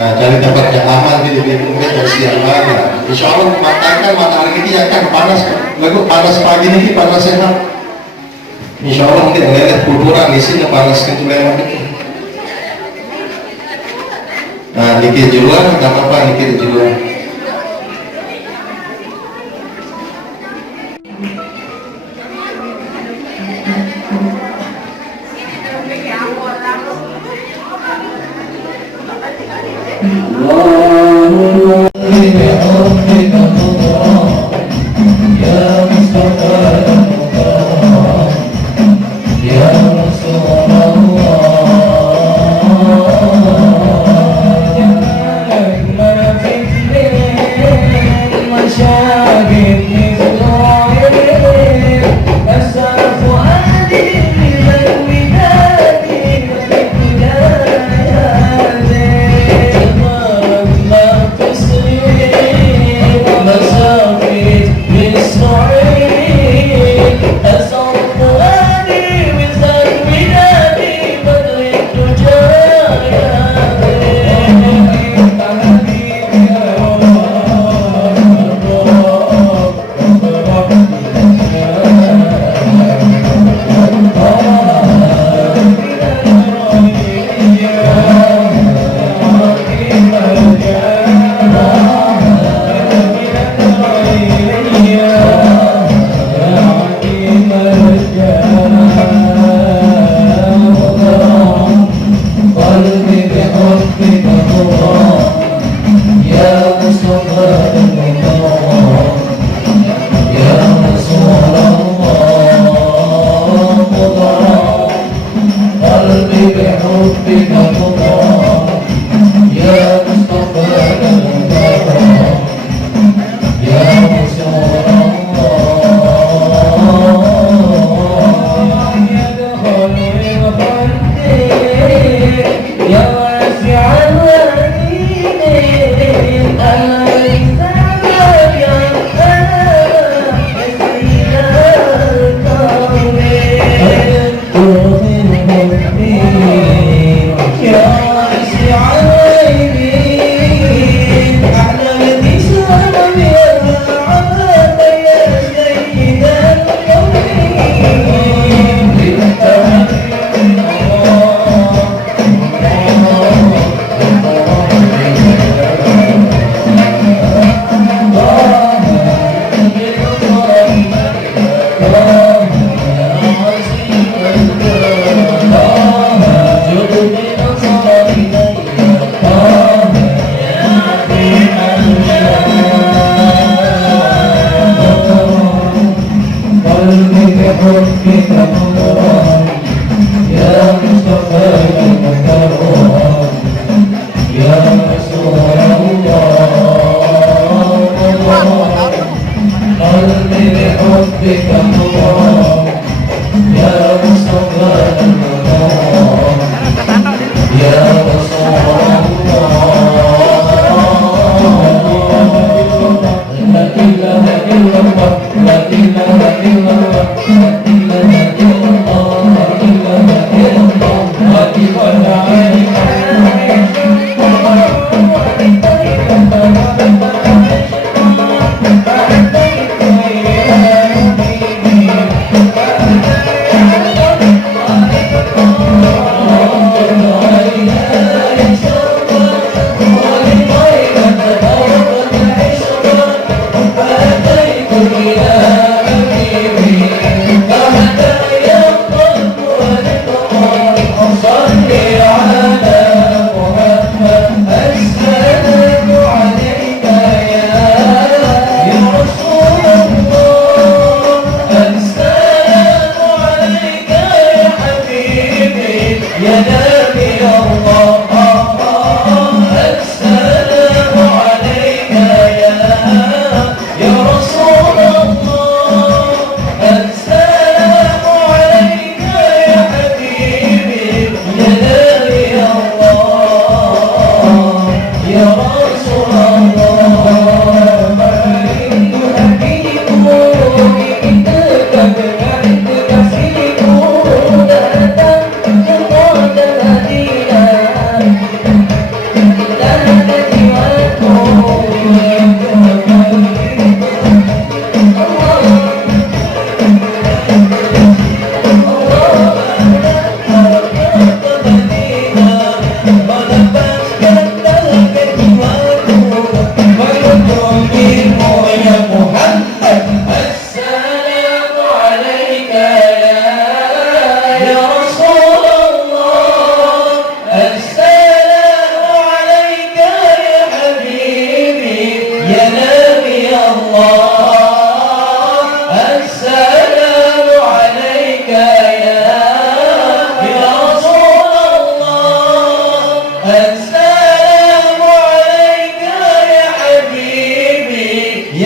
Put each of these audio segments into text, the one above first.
Nah, cari tempat yang aman gitu, mungkin dari siang mana. Insya Allah matahari ini akan panas. Lalu panas pagi ini panas sehat. Insya Allah mungkin ngeliat kuburan isinya panas gitu lewat itu. Nah, dikit jualan nggak apa-apa, dikit jualan.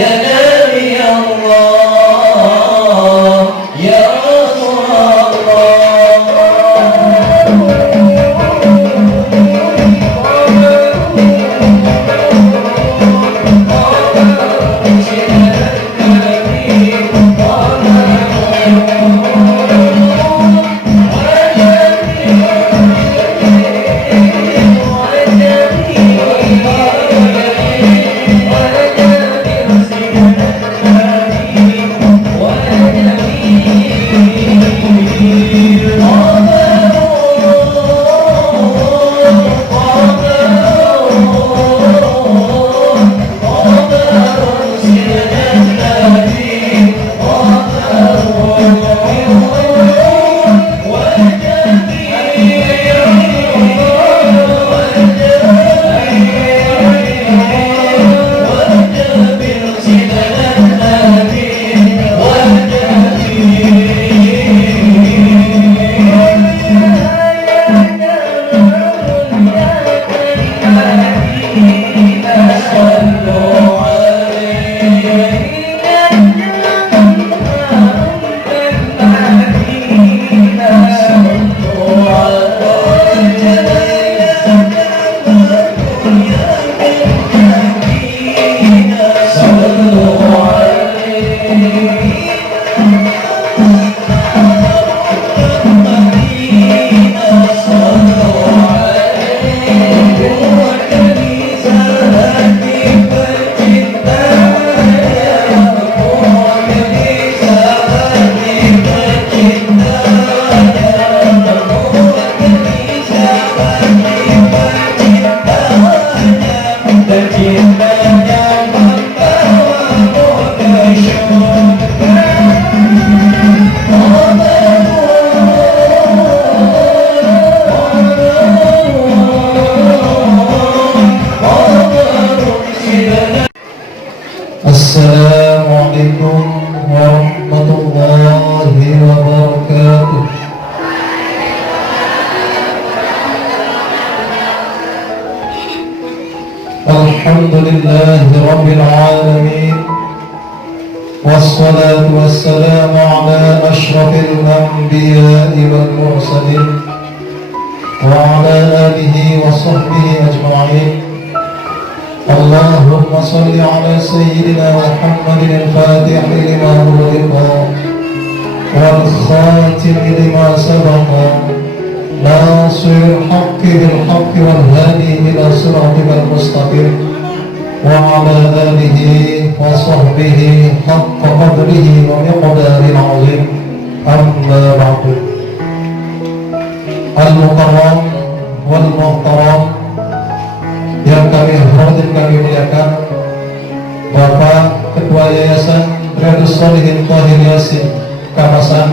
ya Nabi Allah, ya Rasulullah. Assalamualaikum warahmatullahi wabarakatuh. Alhamdulillahi rabbil alamin, wassalatu wassalamu ala ashrafil anbiya'i wal mursalin wa ala alihi wa sahbihi ajma'in. اللهم صل على سيدنا محمد الفاتح لما أغلق والخاتم لما سبق ناصر الحق بالحق والهادي إلى صراطك المستقيم وعلى آله وصحبه حق قدره ومقداره العظيم. أما بعد، المكرم والمحترم yang kami hormati, kami muliakan Bapak Ketua Yayasan Riyadhus Shalihin Thahir Yasin Kamasan,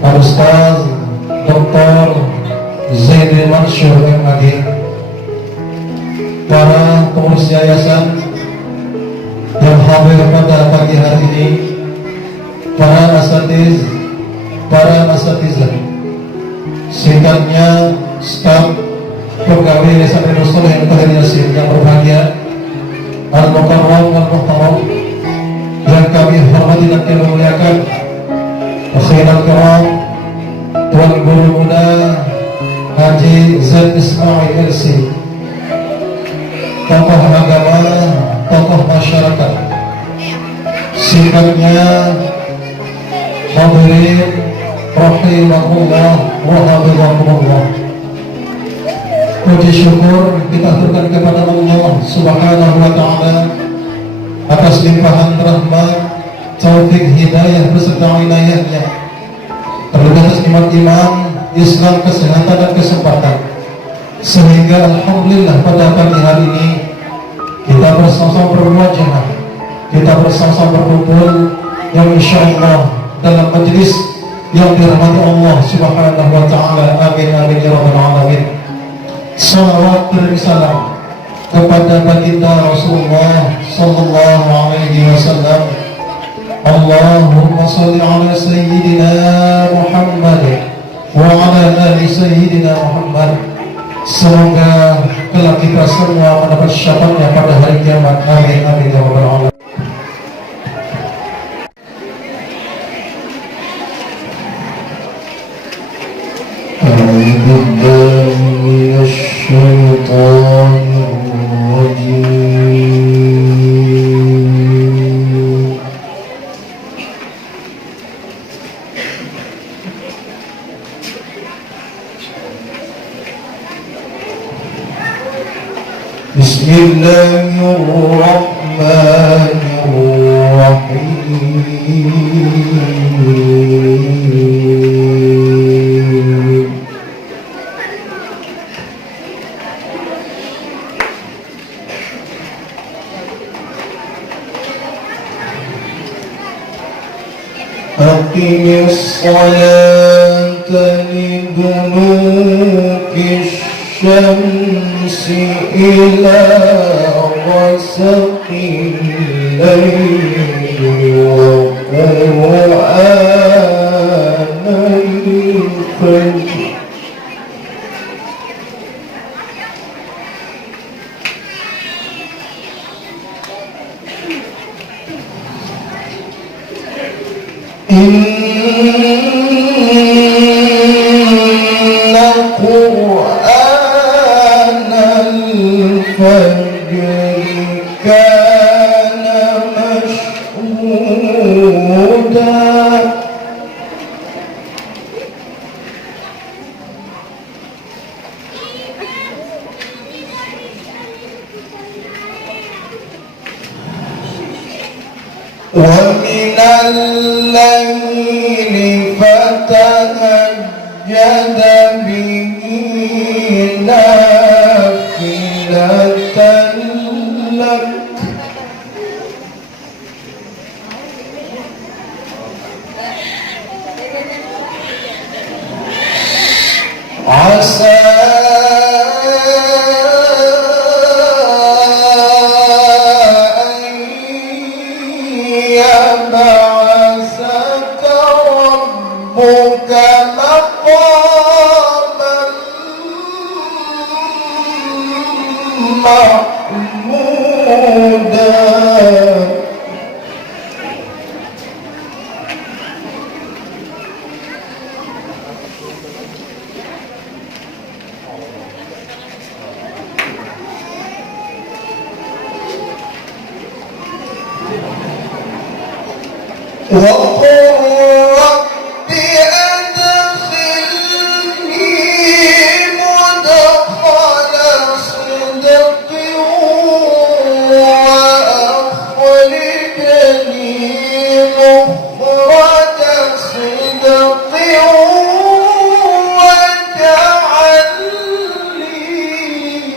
Al-Ustaz Dr. Zaidil Mansur MAG, para pengurus yayasan yang hadir pada pagi hari ini, para asatidzah, singkatnya staf pegawai Yayasan Riyadhus Shalihin Thahir Yasin yang berbahagia, al-mukarram wal muhtaram yang kami hormati dan kami muliakan, akhirat kiram, Tuan Guru Muda Haji Zaid Ismail LC, tokoh agama, tokoh masyarakat, singkatnya hadirin rahimahullah wa hafizakumullah. Puji syukur kita aturkan kepada Allah Subhanahu wa ta'ala atas limpahan rahmat, taufik, hidayah beserta inayahnya, terlebih atas nikmat iman, Islam, kesehatan dan kesempatan, sehingga alhamdulillah pada pagi hari ini kita bersama-sama berwajah, kita bersama-sama berkumpul yang insyaallah dalam majlis yang dirahmati Allah Subhanahu wa ta'ala. Amin amin ya rabbal alamin. Salawat dan salam kepada baginda Rasulullah sallallahu alaihi wasallam. Allahumma shalli ala sayyidina Muhammad wa ala ali sayyidina Muhammad. Semoga kelak kita semua mendapat syafaatnya pada hari kiamat. Amin amin ya rabbal alamin. الرحمن الرحيم أقم الصلاة لدلوك الشمس إلى غسق الليل وقرآن الفجر إن قرآن الفجر كان مشهودا ومن الليل فتهجد به نافلة لك عسى يبعثك ربك مقاما محمودا وقل رب أدخلني مدخل صدق وأخرجني مخرج صدق واجعل لي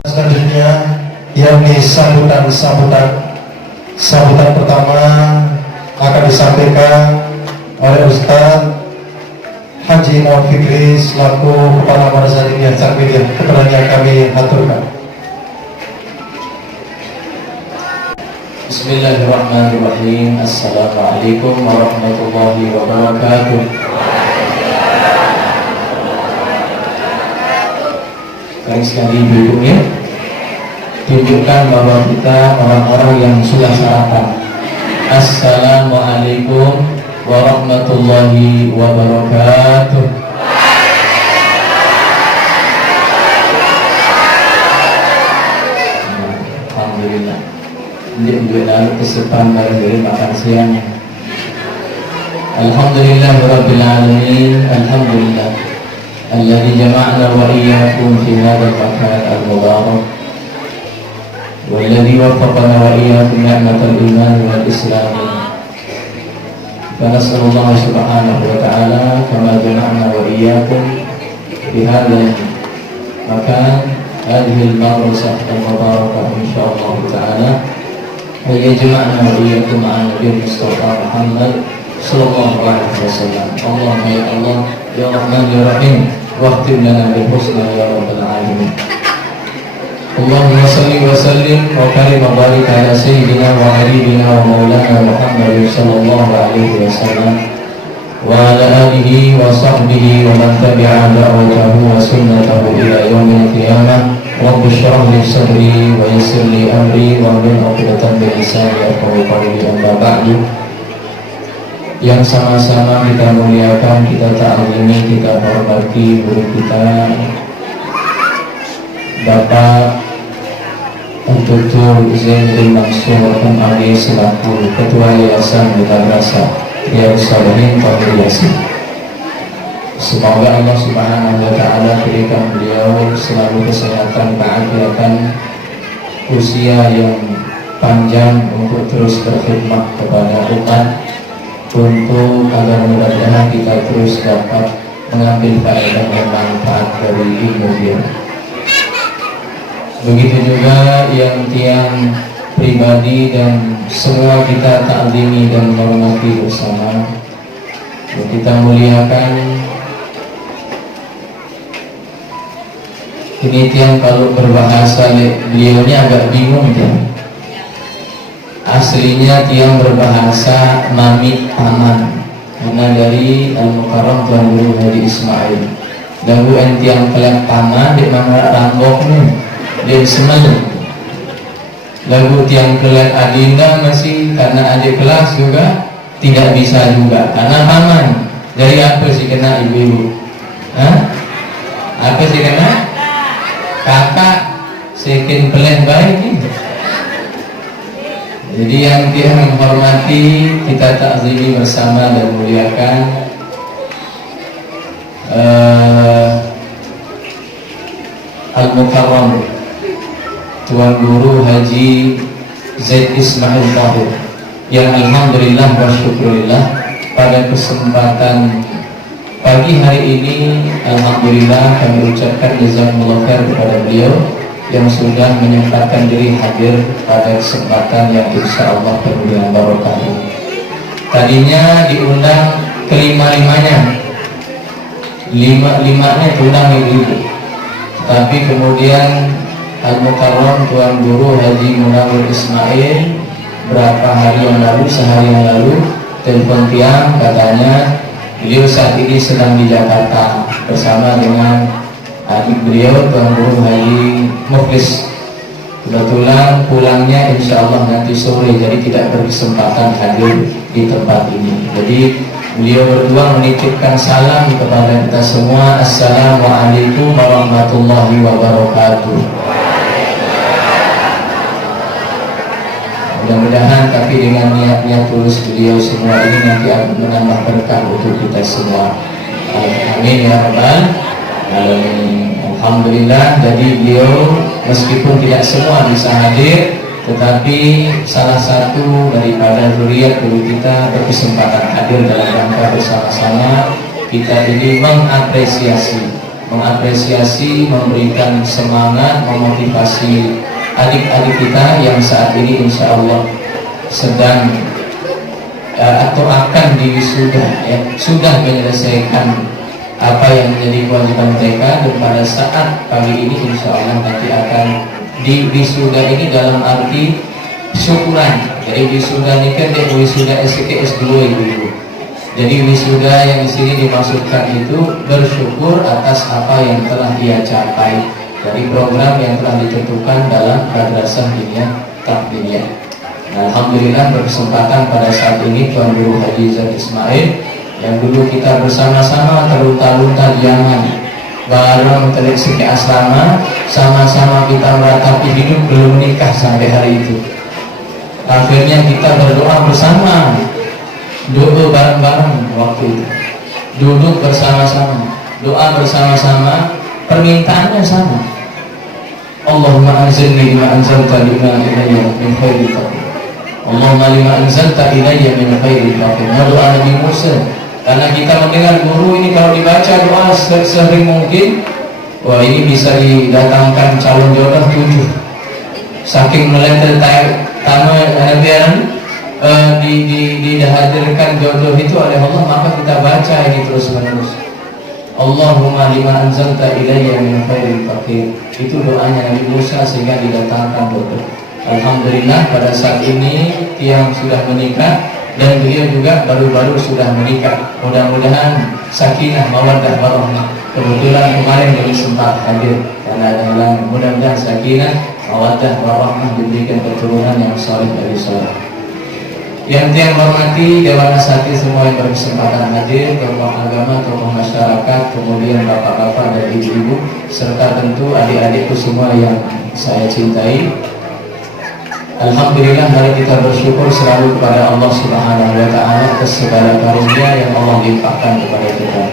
Selanjutnya yakni sambutan pertama akan disampaikan oleh Ustaz Haji Muhammad Fikri selaku Kepala Madrasah Diniyah Tsarmilia. Keperluan kami aturkan. Bismillahirrahmanirrahim. Assalamualaikum warahmatullahi wabarakatuh. Baik sekali ibu ya, tunjukkan bahwa kita orang-orang yang sudah sarapan. Assalamualaikum warahmatullahi wabarakatuh. Alhamdulillah. Ini juga kesempatan dari makan siang. Alhamdulillah Rabbil Alamin. Alhamdulillah alladzi jama'na wa iyyakum fi hadzal makan al-mubarak walladzi waffaqana wa iyyakum ni'matal iman wal islam. فنسأل الله سبحانه وتعالى كما جمعنا وإياكم في هذا المكان هذه المدرسة المباركة إن شاء الله تعالى أن يجمعنا وإياكم مع النبي المصطفى محمد صلى الله عليه وسلم. اللهم يا الله يا رحمن يا رحيم واختم لنا بالحسنى يا رب العالمين. اللهم صل وسلم وكرم وبارك على سيدنا وحبيبنا ومولانا محمد صلى الله عليه وسلم وعلى آله وصحبه ومن تبع دعوته وسنته إلى يوم القيامة. رب اشرح لي صدري ويسر لي أمري واحلل عقدة من لساني يفقهوا قولي. أما بعد, yang sama-sama kita muliakan, kita ta'zimi, kita hormati guru kita Bapak Tutur Zainuddin Mansur MAG selaku Ketua Yayasan Madrasah Riyadhus Shalihin Fahri Yasin. Semoga Allah Subhanahu wa Ta'ala berikan beliau selalu kesehatan, keafiatan, usia yang panjang untuk terus berkhidmat kepada umat, untuk agar mudah-mudahan kita terus dapat mengambil faedah dan manfaat dari ilmu dia. Begitu juga yang tiang pribadi dan semua kita ta'zimi dan menghormati bersama, kita muliakan. Ini tiang kalau berbahasa beliaunya agak bingung ya. Aslinya tiang berbahasa Mamit Paman, karena dari Al-Mukarram Tuan Guru Haji Ismail. Lalu tiang kelak paman di mana ranggok nih dia semel. Lalu tiang kelak adinda masih karena adik kelas juga tidak bisa juga karena paman. Dari apa sih kena ibu-ibu? Apa sih kena? Kakak sekian pelan baik nih. Jadi yang dia menghormati, kita ta'zimi bersama dan muliakan Al-Mukarram Tuan Guru Haji Zaid Ismail Tahir, yang alhamdulillah wa syukurillah pada kesempatan pagi hari ini alhamdulillah kami ucapkan jazakumullah khair kepada beliau yang sudah menyempatkan diri hadir pada kesempatan yang insya Allah penuh dengan barokah. Tadinya diundang kelima-limanya, lima-limanya diundang ibu-ibu, tapi kemudian Al-Mukarram Tuan Guru Haji Munawir Ismail berapa hari yang lalu, sehari yang lalu telepon tiang, katanya beliau saat ini sedang di Jakarta bersama dengan adik beliau Tuan Guru Haji Muflis. Kebetulan pulangnya insya Allah nanti sore, jadi tidak berkesempatan hadir di tempat ini. Jadi beliau berdua menitipkan salam kepada kita semua. Assalamualaikum warahmatullahi wabarakatuh. Mudah-mudahan tapi dengan niat-niat tulus beliau semua ini nanti akan menambah berkah untuk kita semua. Amin ya rabbal alamin. Alhamdulillah, jadi beliau meskipun tidak semua bisa hadir, tetapi salah satu daripada zuriat guru kita berkesempatan hadir dalam rangka bersama-sama kita ini mengapresiasi, memberikan semangat, memotivasi adik-adik kita yang saat ini insya Allah sedang atau akan diwisuda, ya, sudah menyelesaikan apa yang menjadi kewajiban mereka, dan pada saat pagi ini insya Allah nanti akan diwisuda ini dalam arti syukuran. Jadi wisuda ini kan dia wisuda S1 S2 ibu. Jadi wisuda yang di sini dimaksudkan itu bersyukur atas apa yang telah dia capai dari program yang telah ditentukan dalam Madrasah Diniyah Taqlidiyah. Nah, alhamdulillah berkesempatan pada saat ini Tuan Guru Haji Zaki Ismail yang dulu kita bersama-sama terlunta-lunta di Yaman, bareng terisi ke asrama, sama-sama kita meratapi hidup belum nikah sampai hari itu. Akhirnya kita berdoa bersama, duduk bareng-bareng waktu itu, duduk bersama-sama, doa bersama-sama, permintaannya sama. Allahumma anzilni lima anzalta lima ilayya min khairi faqir. Allahumma lima anzalta ilayya min khairi faqir. Doa Nabi Musa. Karena kita mendengar guru ini kalau dibaca doa sering mungkin, wah ini bisa didatangkan calon jodoh 7. Saking meletet tamu nabian dihadirkan jodoh itu oleh Allah, maka kita baca ini terus menerus. Allahumma lima anzalta ilayya min khairi faqir. Itu doanya Nabi Musa sehingga didatangkan jodoh. Alhamdulillah pada saat ini tiang sudah menikah dan beliau juga baru-baru sudah menikah. Mudah-mudahan sakinah mawaddah warahmah. Kebetulan kemarin beliau sempat hadir karena ada halangan. Mudah-mudahan sakinah mawaddah warahmah diberikan keturunan yang saleh dari saleh. Yang tiang hormati Dewan Nasati semua yang berkesempatan hadir, tokoh agama, tokoh masyarakat, kemudian bapak-bapak dan ibu-ibu, serta tentu adik-adikku semua yang saya cintai. Alhamdulillah, mari kita bersyukur selalu kepada Allah Subhanahu wa Ta'ala atas segala karunia yang Allah limpahkan kepada kita.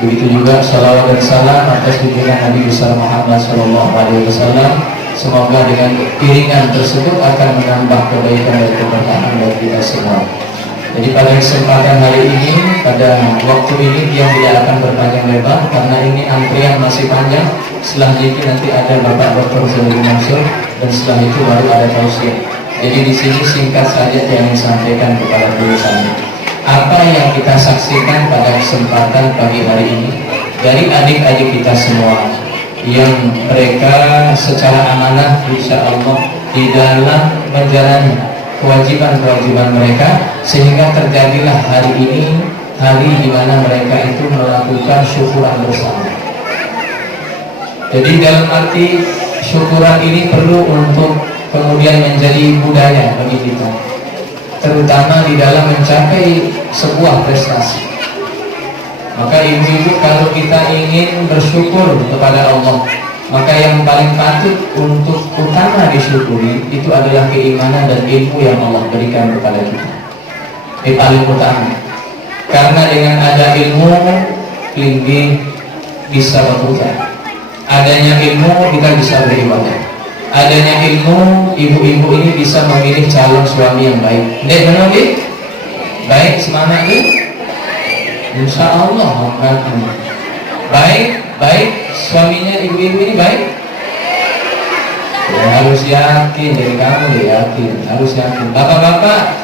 Begitu juga salawat dan salam atas junjungan Nabi besar Muhammad Sallallahu Alaihi Wasallam. Semoga dengan iringan tersebut akan menambah kebaikan dan keberkahan bagi kita semua. Jadi pada kesempatan hari ini, pada waktu ini dia tidak akan berpanjang lebar karena ini antrian masih panjang. Setelah ini nanti ada Bapak Dr. Zainuddin Mansur dan setelah itu baru ada tausiah. Jadi di sini singkat saja yang disampaikan kepada guru kami. Apa yang kita saksikan pada kesempatan pagi hari ini dari adik-adik kita semua yang mereka secara amanah insya Allah di dalam menjalani kewajiban-kewajiban mereka, sehingga terjadilah hari ini hari di mana mereka itu melakukan syukuran bersama. Jadi dalam arti syukuran ini perlu untuk kemudian menjadi budaya bagi kita, terutama di dalam mencapai sebuah prestasi. Maka ibu-ibu, kalau kita ingin bersyukur kepada Allah, maka yang paling patut untuk utama disyukuri itu adalah keimanan dan ilmu yang Allah berikan kepada kita. Ini paling utama. Karena dengan ada ilmu, kelingking bisa berputar. Adanya ilmu, kita bisa beribadah. Adanya ilmu, ibu-ibu ini bisa memilih calon suami yang baik. Dek, benar dek? Baik, semangat dek? Insya Allah akan baik suaminya ibu-ibu ini baik. Ya, harus yakin, dari kamu yakin, harus yakin. Bapak-bapak,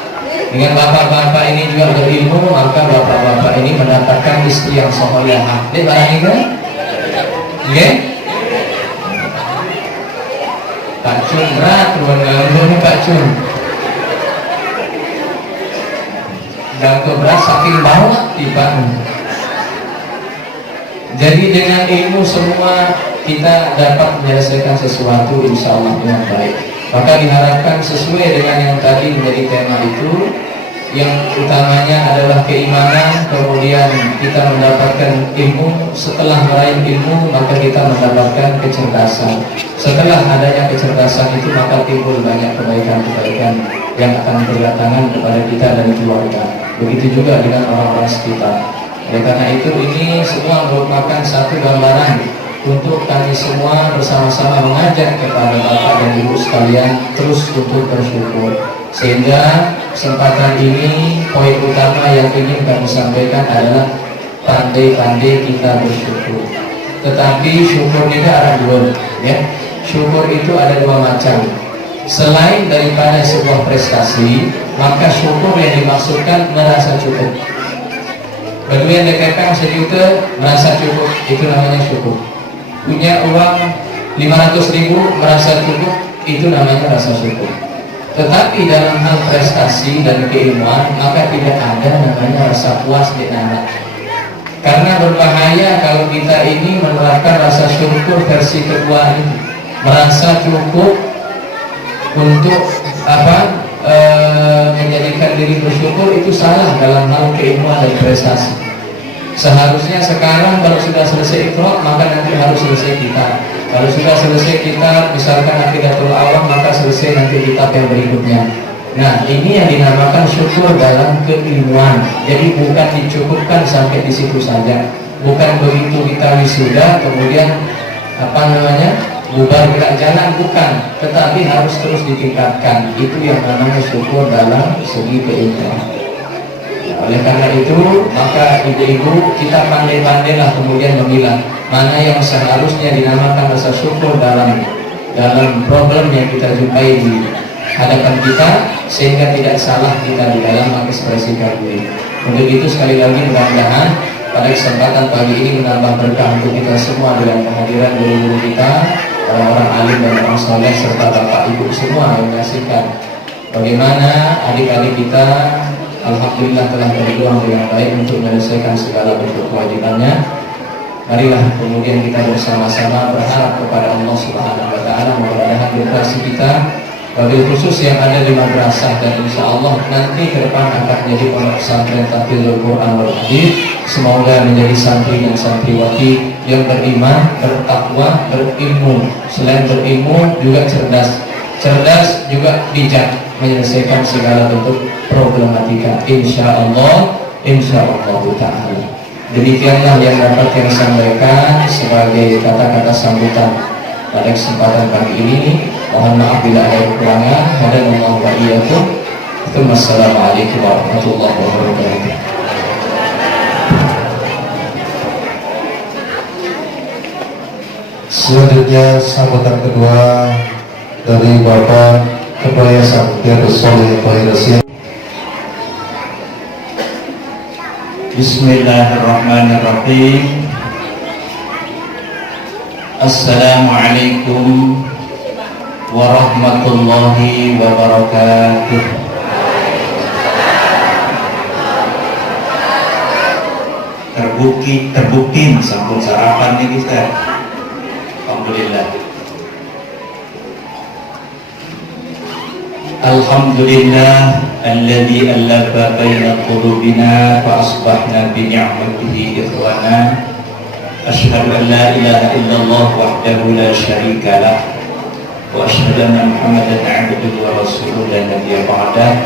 dengan bapak-bapak ini juga berilmu, maka bapak-bapak ini mendapatkan istri yang solehah. Dek, barang ini, ya? Pak Cun berat, ruang Pak Cun. Jangkau berat saking bawah tipanya. Jadi dengan ilmu semua kita dapat menyelesaikan sesuatu insya Allah dengan baik. Maka diharapkan sesuai dengan yang tadi menjadi tema itu, yang utamanya adalah keimanan, kemudian kita mendapatkan ilmu. Setelah meraih ilmu, maka kita mendapatkan kecerdasan. Setelah adanya kecerdasan itu, maka timbul banyak kebaikan-kebaikan yang akan berdatangan kepada kita dan keluarga. Begitu juga dengan orang-orang sekitar. Oleh karena itu, ini semua merupakan satu gambaran untuk kami semua bersama-sama mengajak kepada Bapak dan Ibu sekalian terus untuk bersyukur. Sehingga kesempatan ini, poin utama yang ingin kami sampaikan adalah pandai-pandai kita bersyukur. Tetapi syukur tidak ada dua, ya. Syukur itu ada dua macam. Selain daripada sebuah prestasi, maka syukur yang dimaksudkan merasa cukup. Bagi yang dekatkan sejuta merasa cukup, itu namanya syukur. Punya uang 500.000 merasa cukup, itu namanya rasa syukur. Tetapi dalam hal prestasi dan keilmuan, maka tidak ada namanya rasa puas di anak. Karena berbahaya kalau kita ini menerapkan rasa syukur versi kedua ini, merasa cukup untuk menjadikan diri bersyukur itu salah dalam hal keilmuan dan prestasi. Seharusnya sekarang kalau sudah selesai Iqra, maka nanti harus selesai kitab. Kalau sudah selesai kitab, misalkan Aqidatul Awam, maka selesai nanti kitab yang berikutnya. Nah, ini yang dinamakan syukur dalam keilmuan. Jadi bukan dicukupkan sampai di situ saja. Bukan begitu kita wisuda kemudian bubar gerak jalan, bukan, tetapi harus terus ditingkatkan. Itu yang namanya syukur dalam segi keilmuan. Oleh karena itu, maka ibu-ibu kita pandai-pandailah kemudian memilah mana yang seharusnya dinamakan rasa syukur dalam problem yang kita jumpai di hadapan kita, sehingga tidak salah kita di dalam mengekspresikan diri. Untuk itu sekali lagi mudah-mudahan pada kesempatan pagi ini menambah berkah untuk kita semua dengan kehadiran guru-guru kita, orang-orang alim dan orang soleh serta bapak ibu semua yang menyaksikan bagaimana adik-adik kita alhamdulillah telah berjuang dengan baik untuk menyelesaikan segala bentuk kewajibannya. Marilah kemudian kita bersama-sama berharap kepada Allah Subhanahu wa taala mudah-mudahan generasi kita wabil khusus yang ada di madrasah dan insya Allah nanti ke depan akan menjadi pondok pesantren tahfidzul Quran wal Hadis, semoga menjadi santri dan santriwati yang beriman, bertakwa, berilmu. Selain berilmu juga cerdas juga bijak menyelesaikan segala bentuk problematika. Insya Allah taala. Demikianlah yang dapat yang sampaikan sebagai kata-kata sambutan pada kesempatan pagi ini. Mohon maaf bila ada kekurangan. Hadanallahu wa iyyakum. Wassalamualaikum warahmatullahi wabarakatuh. Selanjutnya sambutan kedua dari Bapak Ketua Yayasan Riyadhus Shalihin Thahir. Bismillahirrahmanirrahim. Assalamualaikum warahmatullahi wabarakatuh. Terbukti sambut sarapan nih kita. Alhamdulillah. Alhamdulillah alladzi allafa baina qulubina fa asbahna bi ni'matihi ikhwana. Asyhadu an la ilaha illallah wahdahu la syarika lah wa asyhadu anna Muhammadan 'abduhu wa rasuluhu la nabiyya ba'dah.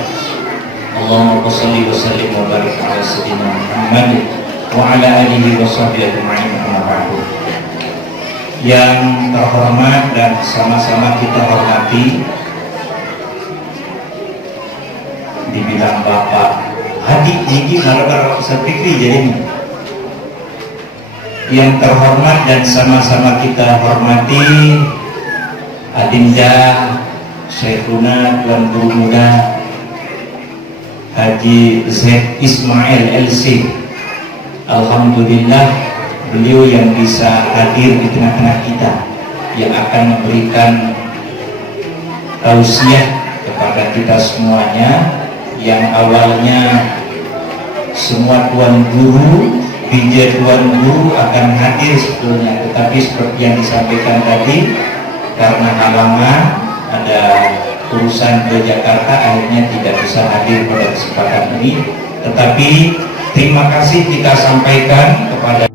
Allahumma shalli wa sallim wa barik ala sayyidina Muhammad wa ala alihi wa sahbihi ajma'in. Amma ba'du. Yang terhormat dan sama-sama kita hormati, dibilang bapak, adik, jiki, gara-gara Ustaz Fikri jadi ini. Yang terhormat dan sama-sama kita hormati Adinda Syekhuna Tuan Guru Muda Haji Zaid Ismail LC. Alhamdulillah beliau yang bisa hadir di tengah-tengah kita, yang akan memberikan tausiah kepada kita semuanya. Yang awalnya semua tuan guru, bija tuan guru akan hadir sebetulnya, tetapi seperti yang disampaikan tadi, karena halangan ada urusan ke Jakarta, akhirnya tidak bisa hadir pada kesempatan ini. Tetapi terima kasih kita sampaikan kepada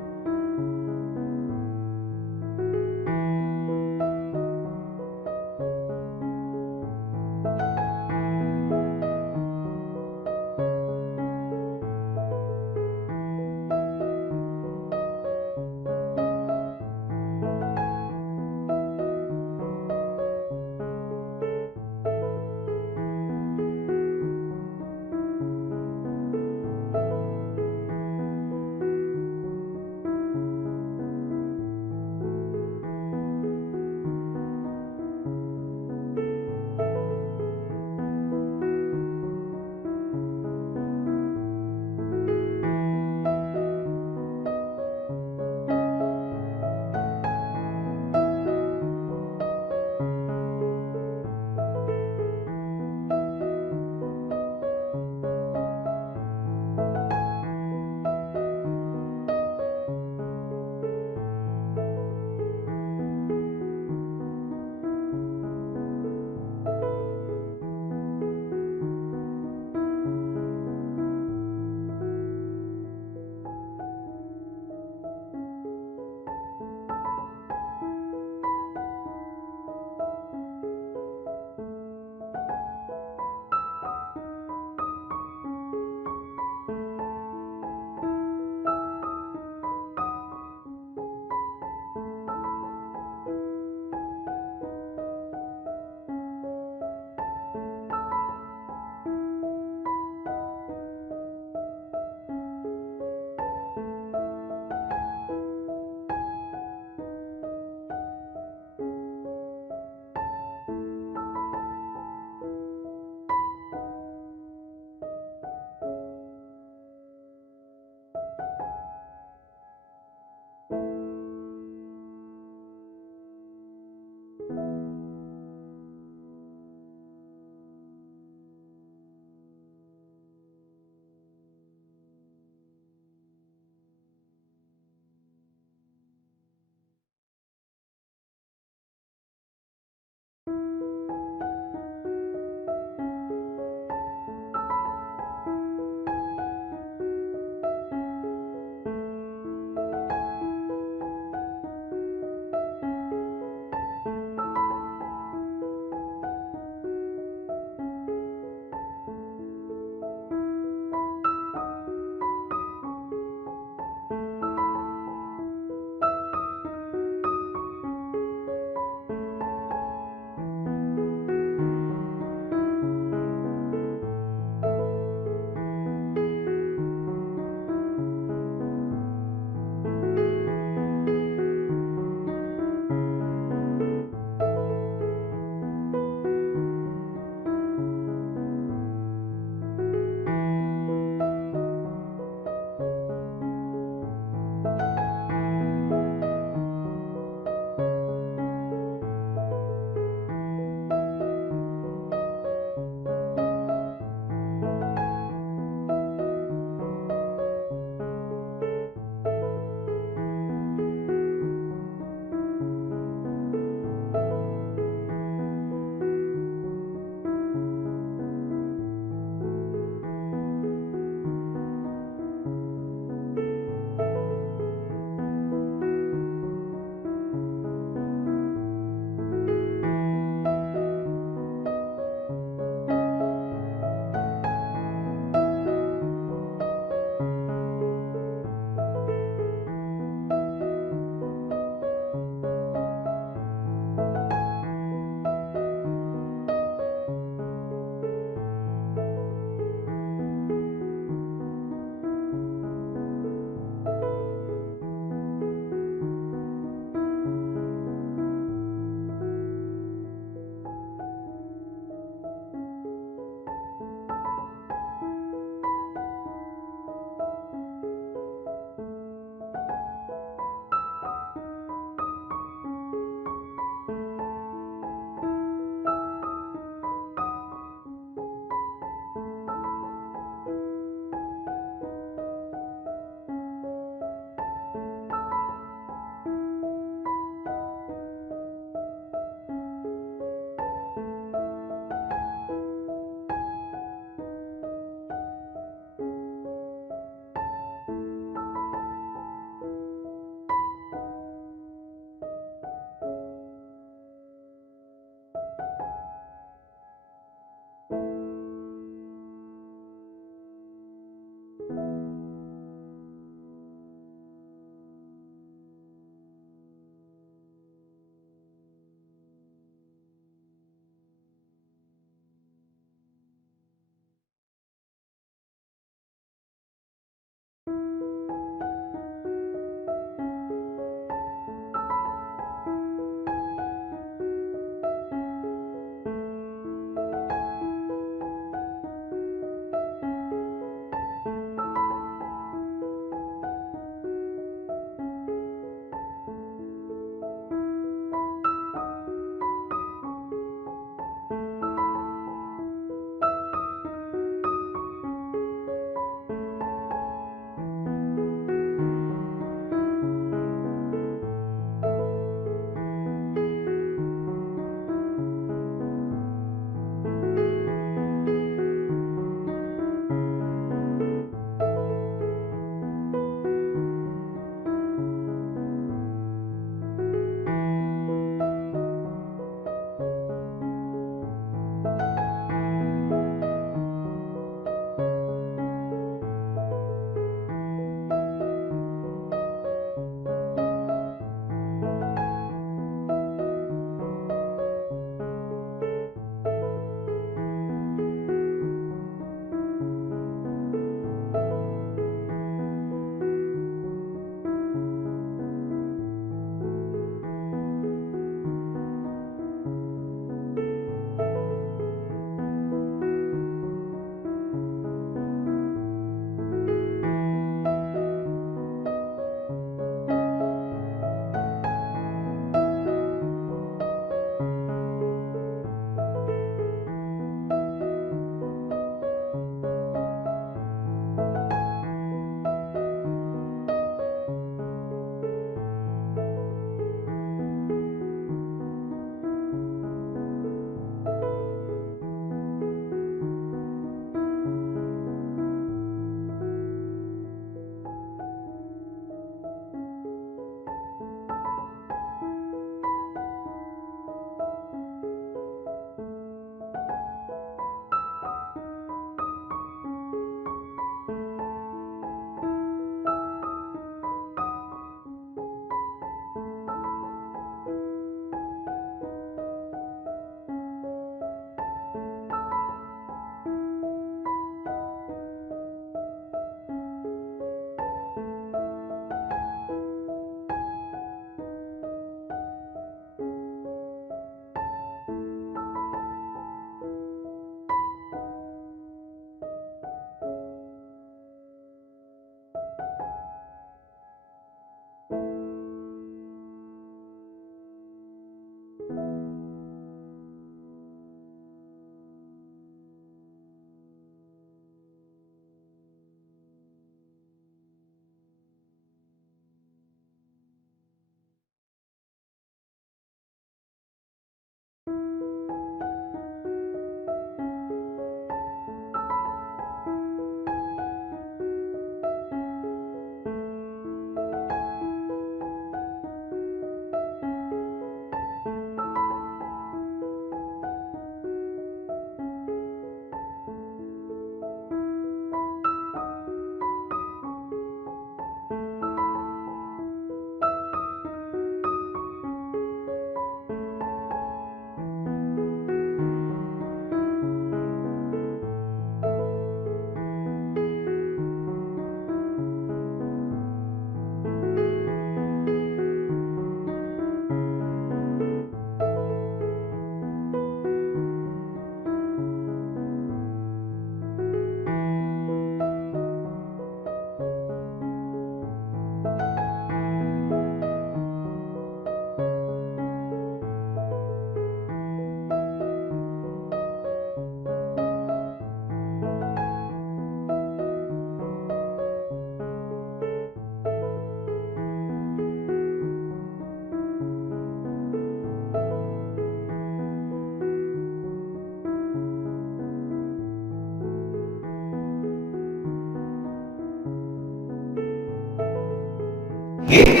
Gitu.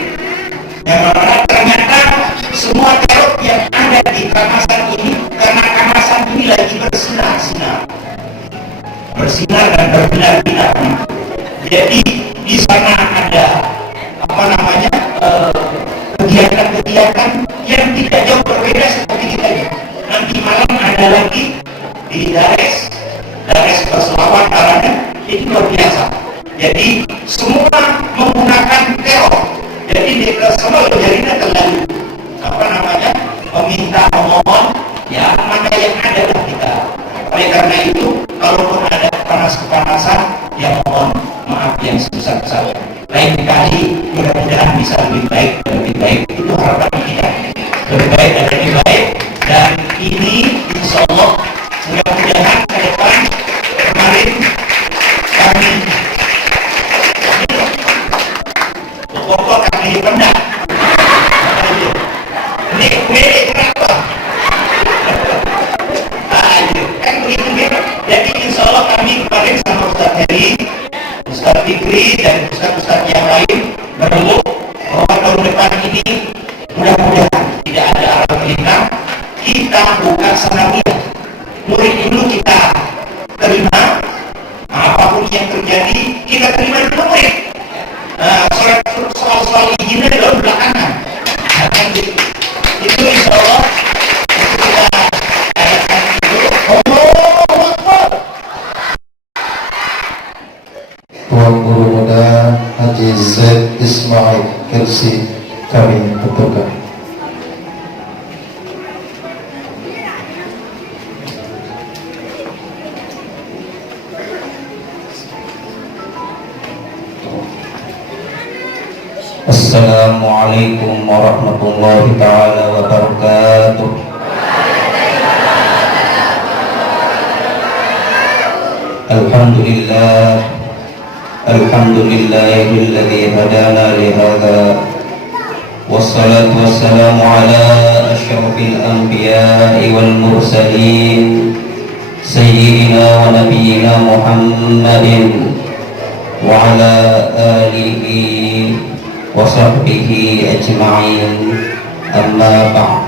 Yang mana ternyata semua teror yang ada di Kamasan ini, karena Kamasan ini lagi bersinar-sinar dan berbinar-binar. Jadi di sana ada apa namanya kegiatan-kegiatan yang tidak jauh berbeda seperti kita ya. Nanti malam ada lagi di Dares berselawat arahnya, itu luar biasa. Jadi semua menggunakan teror. Jadi kita semua jadinya terlalu apa namanya meminta memohon ya mana yang ada lah kita. Oleh karena itu kalaupun ada kepanasan ya mohon maaf yang sebesar-besarnya. Lain kali mudah-mudahan bisa lebih baik dan lebih baik, itu harapan kita, lebih baik dan lebih baik. Dan ini insya Allah mudah-mudahan ke depan kemarin kami pokok kami rendah ini kenapa kan begitu gitu. Jadi insya Allah kami kemarin sama Ustaz Heri, Ustaz Fikri dan Ustaz yang lain bertemu bahwa tahun depan ini mudah-mudahan tidak ada arah melintang, kita buka sanawiyah, murid dulu kita terima, apapun yang terjadi kita terima dulu murid. Soal izinnya dalam belakangan akan itu insya Allah kita adakan dulu. Tuan Guru Muda Haji Zaid Ismail Kersi kami tentukan. Assalamualaikum warahmatullahi ta'ala wabarakatuh. Alhamdulillah, alhamdulillahilladzi hadana lihada, wassalatu wassalamu ala asyrafil anbiya'i wal mursalin, sayyidina wa nabiyyina Muhammadin wa ala alihi wa sahbihi ajma'in, amma ba'd.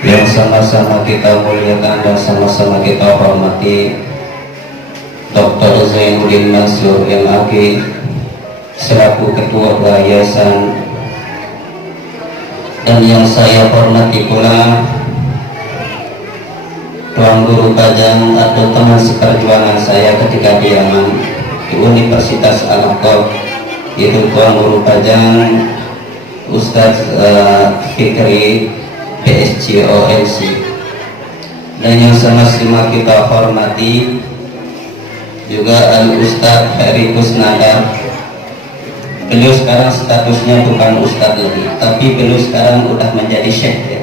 Yang sama-sama kita muliakan dan sama-sama kita hormati Dr. Zainuddin Mansur MAG selaku Ketua Yayasan, dan yang saya hormati pula Tuan Guru Bajang atau teman seperjuangan saya ketika di Yaman di Universitas Al-Aqab, yaitu Tuan Guru Bajang Ustaz Fikri PSG OLC, dan yang sama-sama kita hormati juga Al-Ustaz Heri Kusnandar. Beliau sekarang statusnya bukan Ustaz lagi, tapi beliau sekarang udah menjadi Syekh ya.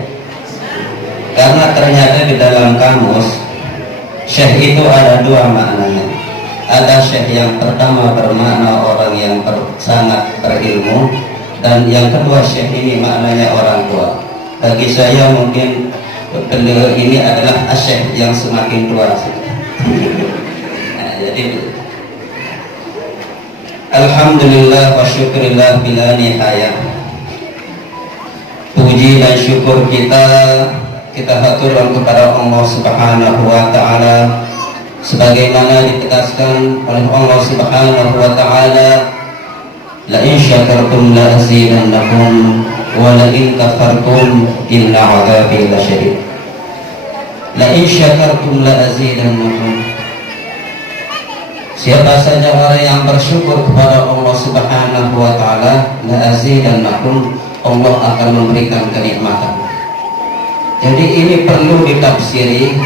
Karena ternyata di dalam kamus Syekh itu ada dua maknanya. Ada Syekh yang pertama bermakna orang yang sangat berilmu, dan yang kedua Syekh ini maknanya orang tua. Bagi saya mungkin beliau ini adalah Syekh yang semakin tua. Nah, jadi alhamdulillah wa syukurillah bila nihayah. Puji dan syukur kita haturkan kepada Allah Subhanahu wa taala sebagaimana ditegaskan oleh Allah Subhanahu wa taala, la in syakartum la azidannakum wa la in kafartum inna 'adzabi lasyadid. La in syakartum la azidannakum. Siapa saja orang yang bersyukur kepada Allah Subhanahu wa taala, la azidannakum, Allah akan memberikan kenikmatan. Jadi ini perlu ditafsiri,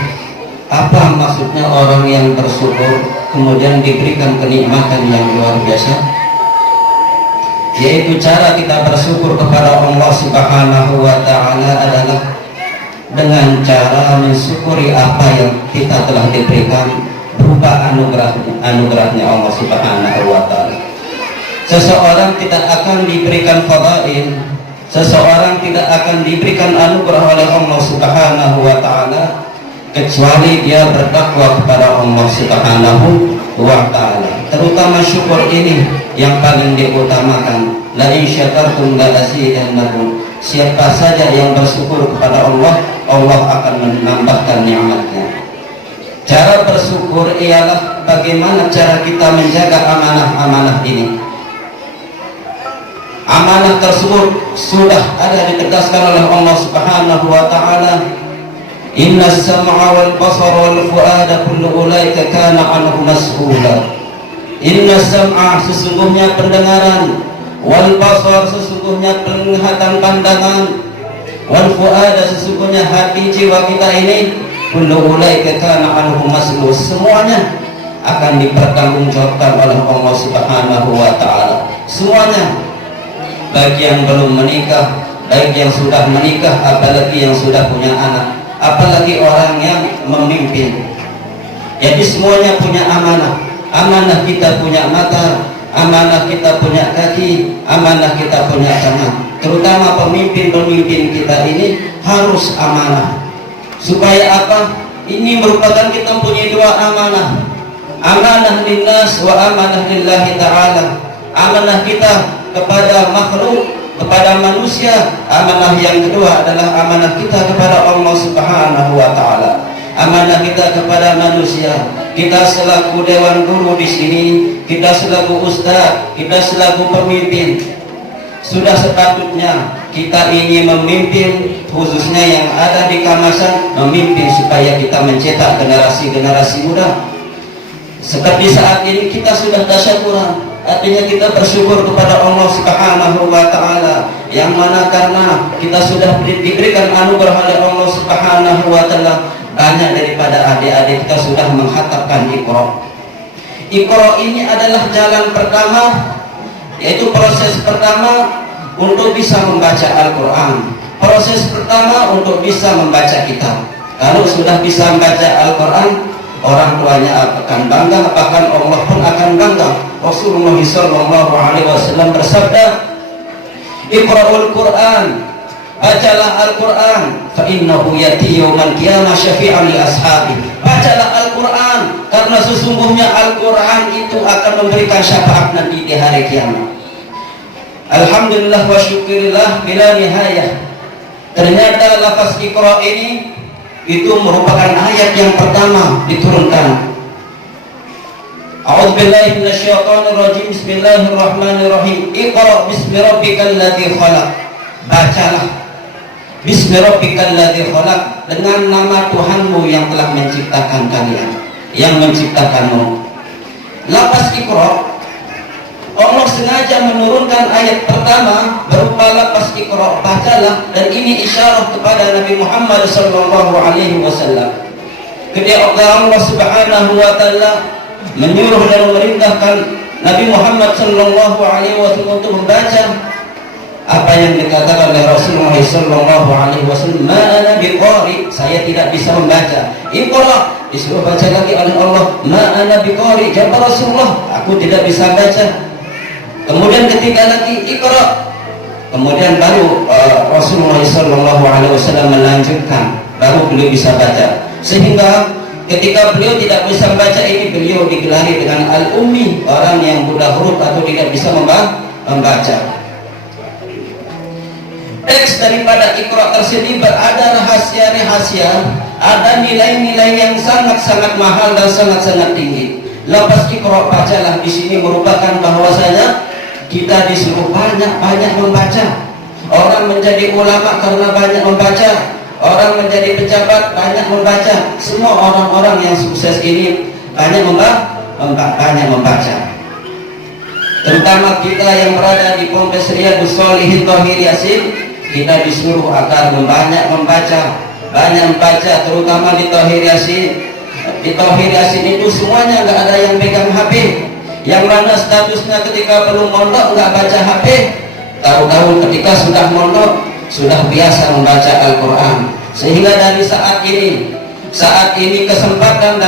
apa maksudnya orang yang bersyukur kemudian diberikan kenikmatan yang luar biasa, yaitu cara kita bersyukur kepada Allah Subhanahu wa taala adalah dengan cara mensyukuri apa yang kita telah diberikan berupa anugerahnya Allah Subhanahu wa taala. Seseorang tidak akan diberikan fadail, seseorang tidak akan diberikan anugerah oleh Allah Subhanahu wa taala kecuali dia bertakwa kepada Allah Subhanahu wa taala. Terutama syukur ini yang paling diutamakan. La in syakartum la azidannakum. Siapa saja yang bersyukur kepada Allah, Allah akan menambahkan nikmatnya. Cara bersyukur ialah bagaimana cara kita menjaga amanah-amanah ini. Amanah tersebut sudah ada ditegaskan oleh Allah Subhanahu wa taala. Inna as-sam'a wal basara wal fu'ada kullu ulaika kana anhu mas'ula. Inna as-sam'a, sesungguhnya pendengaran, wal basar, sesungguhnya penglihatan pandangan, wal fu'ada, sesungguhnya hati jiwa kita ini, kullu ulaika kana anhu mas'ul, semuanya akan dipertanggungjawabkan oleh Allah Subhanahu wa taala. Semuanya, baik yang belum menikah, baik yang sudah menikah, apalagi yang sudah punya anak, apalagi orang yang memimpin. Jadi semuanya punya amanah. Amanah kita punya mata, amanah kita punya kaki, amanah kita punya tangan. Terutama pemimpin-pemimpin kita ini harus amanah. Supaya apa? Ini merupakan kita punya dua amanah. Amanah linnas wa amanah lillahi ta'ala. Amanah kita kepada makhluk, kepada manusia. Amanah yang kedua adalah amanah kita kepada Allah Subhanahu wa taala. Amanah kita kepada manusia. Kita selaku dewan guru di sini, kita selaku ustaz, kita selaku pemimpin, sudah sepatutnya kita ingin memimpin, khususnya yang ada di Kamasan, memimpin supaya kita mencetak generasi-generasi muda. Seperti saat ini kita sudah tasyakuran, artinya kita bersyukur kepada Allah Subhanahu wa taala, yang mana karena kita sudah diberikan anugerah oleh Allah Subhanahu wa taala, banyak daripada adik-adik kita sudah menghatamkan Iqra. Iqra ini adalah jalan pertama, yaitu proses pertama untuk bisa membaca Al-Quran. Proses pertama untuk bisa membaca kitab. Kalau sudah bisa membaca Al-Quran, orang tuanya akan bangga, bahkan Allah pun akan bangga. Rasulullah SAW bersabda, Iqra'ul Quran, bacalah Al-Quran, fa innahu yati yaumal qiyamah syafi'an li ashabi. Bacalah Al-Quran, karena sesungguhnya Al-Quran itu akan memberikan syafaat nanti di hari kiamat. Alhamdulillah wa syukurillah bila nihayah. Ternyata lafaz Iqra ini itu merupakan ayat yang pertama diturunkan. A'udzubillahi minasyaitonir rajim. Bismillahirrahmanirrahim. Iqra bismi rabbikal ladzi khalaq. Bacalah bismi rabbikal ladzi khalaq, dengan nama Tuhanmu yang telah menciptakan kalian, yang menciptakanmu. Lafaz Iqra, Allah sengaja menurunkan ayat pertama berupa lafaz Iqra, bacalah, dan ini isyarat kepada Nabi Muhammad sallallahu alaihi wasallam. Ketika Allah Subhanahu wa taala menyuruh dan memerintahkan Nabi Muhammad sallallahu alaihi wasallam untuk membaca, apa yang dikatakan oleh Rasulullah sallallahu alaihi wasallam, ma ana biqari, saya tidak bisa membaca. Iqra, disuruh baca lagi oleh Allah, ma ana biqari, jawab Rasulullah, aku tidak bisa baca. Kemudian ketika lagi Iqra, kemudian baru Rasulullah sallallahu alaihi wasallam melanjutkan, baru beliau bisa baca. Sehingga ketika beliau tidak bisa membaca ini, beliau digelari dengan al-ummi, orang yang buta huruf atau tidak bisa membaca. Teks daripada Iqra tersebut berada rahasia-rahasia, ada nilai-nilai yang sangat-sangat mahal dan sangat-sangat tinggi. Lafaz Iqra, bacalah, di sini merupakan bahwasanya kita disuruh banyak-banyak membaca. Orang menjadi ulama karena banyak membaca, orang menjadi pejabat banyak membaca. Semua orang-orang yang sukses ini banyak membaca. Terutama kita yang berada di Ponpes Riyadhus Shalihin Thohir Yasin, kita disuruh agar banyak membaca, terutama di Thohir Yasin. Di Thohir Yasin itu semuanya nggak ada yang pegang HP, yang mana statusnya ketika belum mondok nggak baca HP, tahu-tahu ketika sudah mondok sudah biasa membaca Al-Quran. Sehingga dari saat ini kesempatan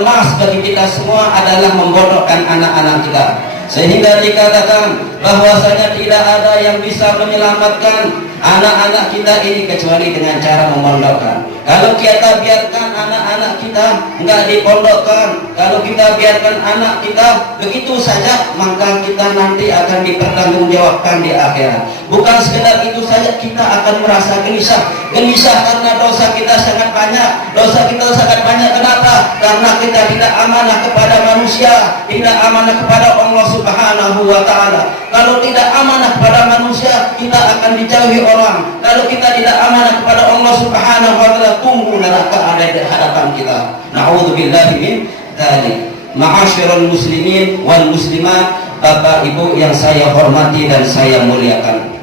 emas bagi kita semua adalah membondokkan anak-anak kita. Sehingga dikatakan bahwasanya tidak ada yang bisa menyelamatkan anak-anak kita ini kecuali dengan cara memondokkan. Kalau kita biarkan anak-anak kita enggak dipondokkan, kalau kita biarkan anak kita begitu saja, maka kita nanti akan dipertanggungjawabkan di akhirat. Bukan sekedar itu saja, kita akan merasa gelisah karena dosa kita sangat banyak. Dosa kita sangat banyak. Kenapa? Karena kita tidak amanah kepada manusia, tidak amanah kepada Allah Subhanahu wa Ta'ala. Kalau tidak amanah kepada manusia, kita akan dijauhi orang. Kalau kita tidak amanah kepada Allah Subhanahu wa Ta'ala, tunggu neraka ada di hadapan kita. Na'udzubillahi min dzalik. Ma'asyiral muslimin wal muslimat, Bapak Ibu yang saya hormati dan saya muliakan.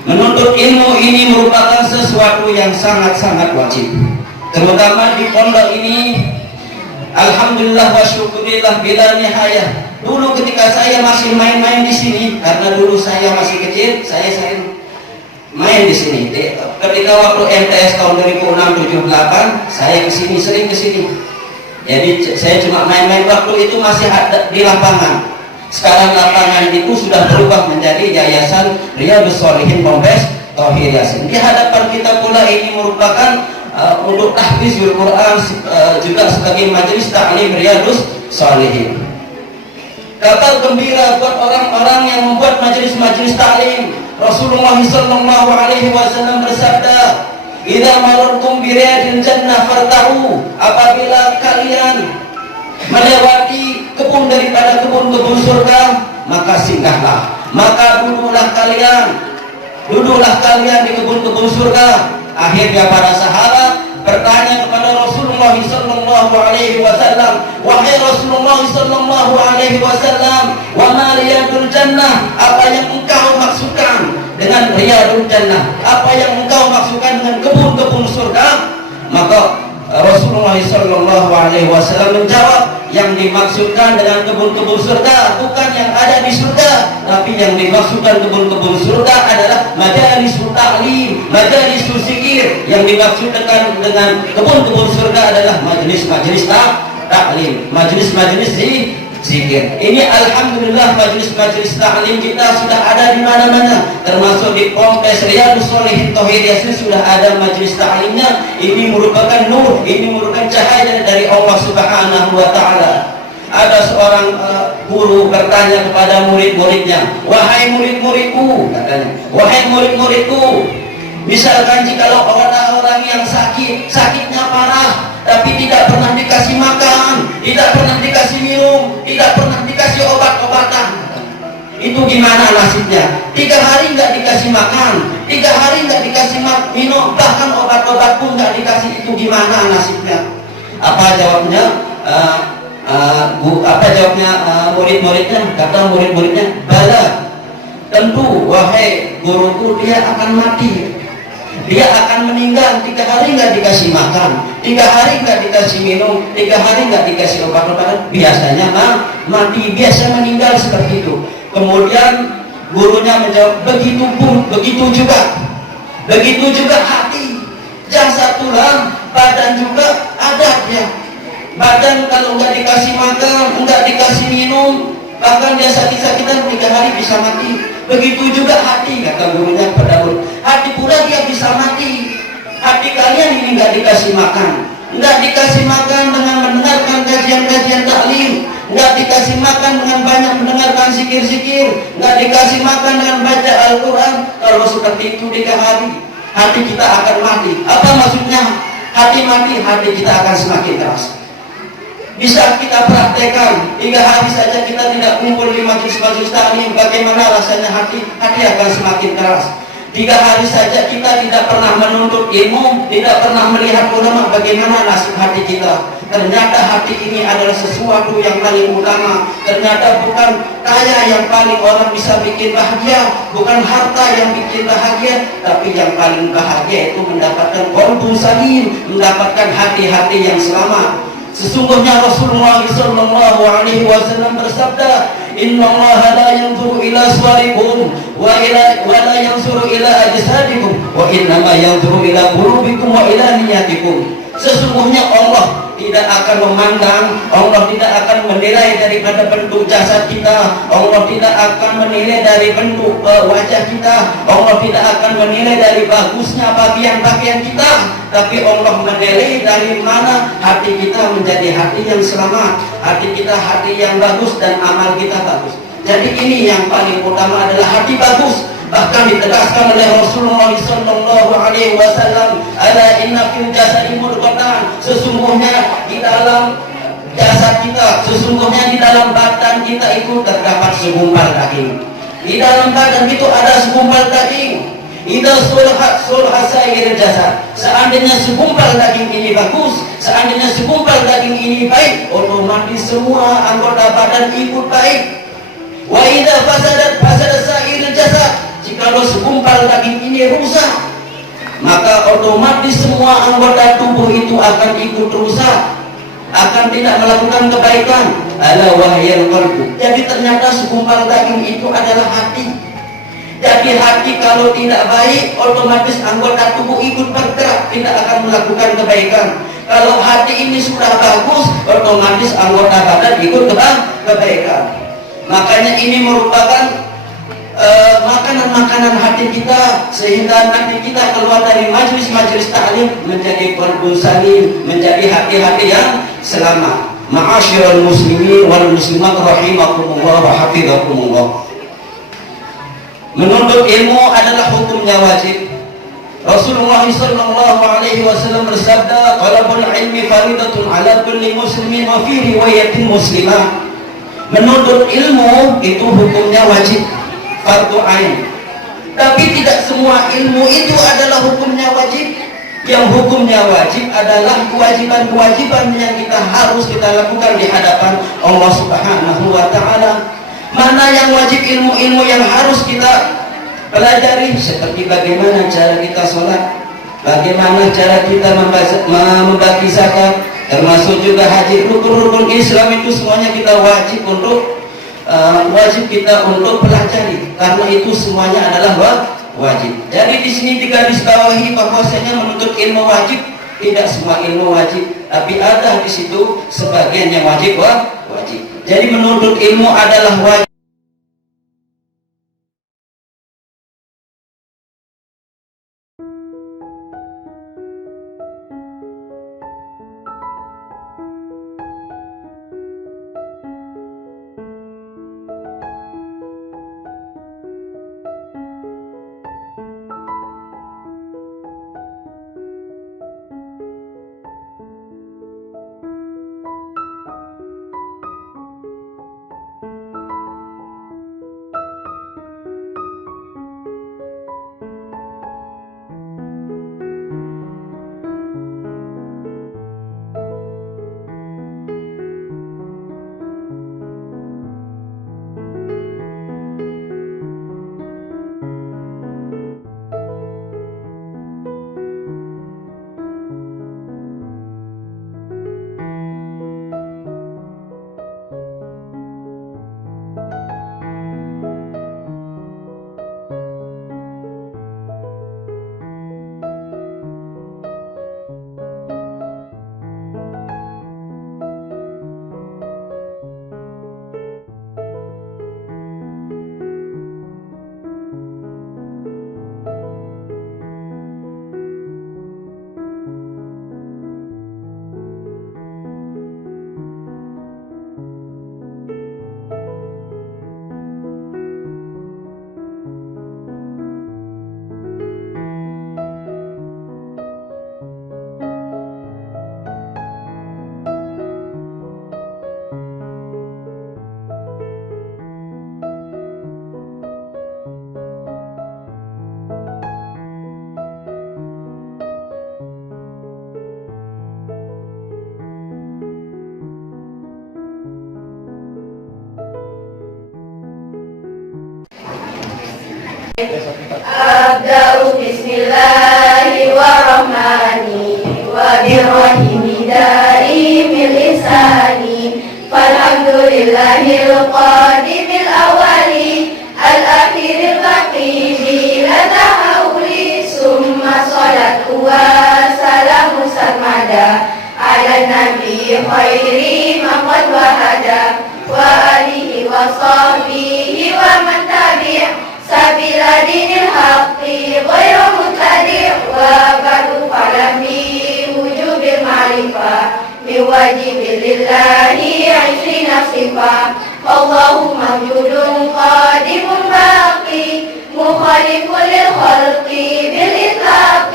Menuntut ilmu ini merupakan sesuatu yang sangat-sangat wajib. Terutama di pondok ini, alhamdulillah wa syukurillah bila nihayah. Dulu ketika saya masih main-main di sini, karena dulu saya masih kecil, saya main di sini. Ketika waktu MTS tahun 2006-2008, saya kesini, sering kesini. Jadi saya cuma main-main, waktu itu masih ada di lapangan. Sekarang lapangan itu sudah berubah menjadi Yayasan Riyadhus Shalihin Pompes Tauhid Yasin. Di hadapan kita pula ini merupakan untuk tahfizul Quran, juga sebagai majelis ta'lim Riyadhus Shalihin. Kabar gembira buat orang-orang yang membuat majelis-majelis ta'lim. Rasulullah sallallahu alaihi wasallam bersabda, "Idza marartum bi riyadil jannah farta'u." Apabila kalian melewati kebun daripada kebun-kebun surga, maka singgahlah, maka duduklah kalian di kebun-kebun surga. Akhirnya para sahabat bertanya kepada Rasulullah sallallahu alaihi wasallam, "Wahai Rasulullah sallallahu alaihi wasallam, wa ma riyadul jannah?" Apa yang engkau maksudkan dengan riyadul jannah? Apa yang engkau maksudkan dengan kebun-kebun surga? Maka Rasulullah sallallahu alaihi wasallam menjawab, yang dimaksudkan dengan kebun-kebun surga bukan yang ada di surga, tapi yang dimaksudkan kebun-kebun surga adalah majalisul ta'lim, majalisul zikir. Yang dimaksudkan dengan kebun-kebun surga adalah majelis-majelis ta'lim, majelis-majelis zikir. Ini alhamdulillah majelis-majelis ta'lim kita sudah ada di mana-mana, termasuk di Pompes Riyadhus Shalihin Tauhid Yasin sudah ada majelis ta'limnya. Ini merupakan nur, ini merupakan cahaya dari Allah Subhanahu wa Ta'ala. Ada seorang guru bertanya kepada murid-muridnya, "Wahai murid-muridku," katanya, "wahai murid-muridku, misalkan jikalau orang yang sakitnya parah, tapi tidak pernah dikasih makan, tidak pernah dikasih minum, tidak pernah dikasih obat-obatan, itu gimana nasibnya? 3 hari nggak dikasih makan, 3 hari nggak dikasih minum, bahkan obat-obat pun nggak dikasih, itu gimana nasibnya?" Apa jawabnya? Murid-muridnya? Kata murid-muridnya, "Bala, tentu wahai guruku, dia akan mati. Dia akan meninggal 3 hari nggak dikasih makan, 3 hari nggak dikasih minum, 3 hari nggak dikasih obat-obatan, biasanya mati, biasa meninggal seperti itu." Kemudian gurunya menjawab, begitu juga hati, jasad tulang, badan juga ada dia. Badan kalau nggak dikasih makan, nggak dikasih minum, bahkan dia sakit-sakitan 3 hari bisa mati. Begitu juga hati, kata gurunya pada murid, hati pula dia bisa mati. Hati kalian ini nggak dikasih makan, nggak dikasih makan dengan mendengarkan kajian-kajian taklim, nggak dikasih makan dengan banyak mendengarkan zikir-zikir, nggak dikasih makan dengan baca Al-Quran. Kalau seperti itu 3 hari, hati kita akan mati. Apa maksudnya hati mati? Hati kita akan semakin keras. Bisa kita praktekkan, 3 hari saja kita tidak kumpul di majelis-majelis taklim, bagaimana rasanya hati? Hati akan semakin keras. 3 hari saja kita tidak pernah menuntut ilmu, tidak pernah melihat ulama, bagaimana nasib hati kita? Ternyata hati ini adalah sesuatu yang paling utama. Ternyata bukan kaya yang paling orang bisa bikin bahagia, bukan harta yang bikin bahagia, tapi yang paling bahagia itu mendapatkan qalbun salim, mendapatkan hati-hati yang selamat. Sesungguhnya Rasulullah sallallahu alaihi wasallam bersabda, "Innallaha la yanzuru ila suwarikum wa la yanzuru ila ajsadikum wa innama yanzuru ila qulubikum wa ila niyatikum." Sesungguhnya Allah tidak akan memandang, Allah tidak akan menilai daripada bentuk jasad kita, Allah tidak akan menilai dari bentuk wajah kita, Allah tidak akan menilai dari bagusnya pakaian-pakaian kita, tapi Allah menilai dari mana hati kita menjadi hati yang selamat, hati kita hati yang bagus, dan amal kita bagus. Jadi ini yang paling utama adalah hati bagus. Bahkan ditegaskan oleh Rasulullah SAW, "Ala inna fil jasadi mudghatan," sesungguhnya di dalam jasad kita, sesungguhnya di dalam badan kita itu terdapat segumpal daging. Di dalam badan itu ada segumpal daging. Idza sulhat sair jasad. Seandainya segumpal daging ini bagus, seandainya segumpal daging ini baik, otomatis semua anggota badan ikut baik. Wa idza fasada sair jasad. Jikalau segumpal daging ini rusak, maka otomatis semua anggota tubuh itu akan ikut rusak, akan tidak melakukan kebaikan. Ala wahyal qalbu. Jadi ternyata segumpal daging itu adalah hati. Jadi hati kalau tidak baik, otomatis anggota tubuh ikut bergerak, tidak akan melakukan kebaikan. Kalau hati ini sudah bagus, otomatis anggota badan ikut kebaikan. Makanya ini merupakan makanan-makanan hati kita, sehingga nanti kita keluar dari majlis-majlis ta'lim menjadi qalbun salim, menjadi hati-hati yang selamat. Ma'asyiral muslimin wal muslimat rahimakumullah wa hafizakumullah. Menuntut ilmu adalah hukumnya wajib. Rasulullah SAW bersabda, "Talabul ilmi faridatun ala kulli muslimin wa fi riwayatin muslimah." Menuntut ilmu itu hukumnya wajib, fardu ain. Tapi tidak semua ilmu itu adalah hukumnya wajib. Yang hukumnya wajib adalah kewajiban-kewajiban yang harus kita lakukan di hadapan Allah Subhanahu wa Ta'ala. Mana yang wajib, ilmu-ilmu yang harus kita pelajari, seperti bagaimana cara kita sholat, bagaimana cara kita membagi zakat, termasuk juga haji. Rukun-rukun Islam itu semuanya kita wajib kita untuk pelajari, karena itu semuanya adalah wajib. Jadi di sini digarisbawahi bahwasanya menuntut ilmu wajib, tidak semua ilmu wajib, tapi ada di situ sebagian yang wajib. Jadi menuntut ilmu adalah wajib. Abda'u bismillahirrahmani wa birrahimi darimil ihsani falhamdulillahil qadimil awali al-akhiril baqi la tahawli summa salatu wa salamu sarmada النبي خير من قد وهدى وآله وصحبه ومن تبع سبيل دين الحق غير مبتدع وبعد فاعلم بوجوب المعرفة بواجب لله 20 صفة الله موجود قادم باقي مخالف للخلق بالإطلاق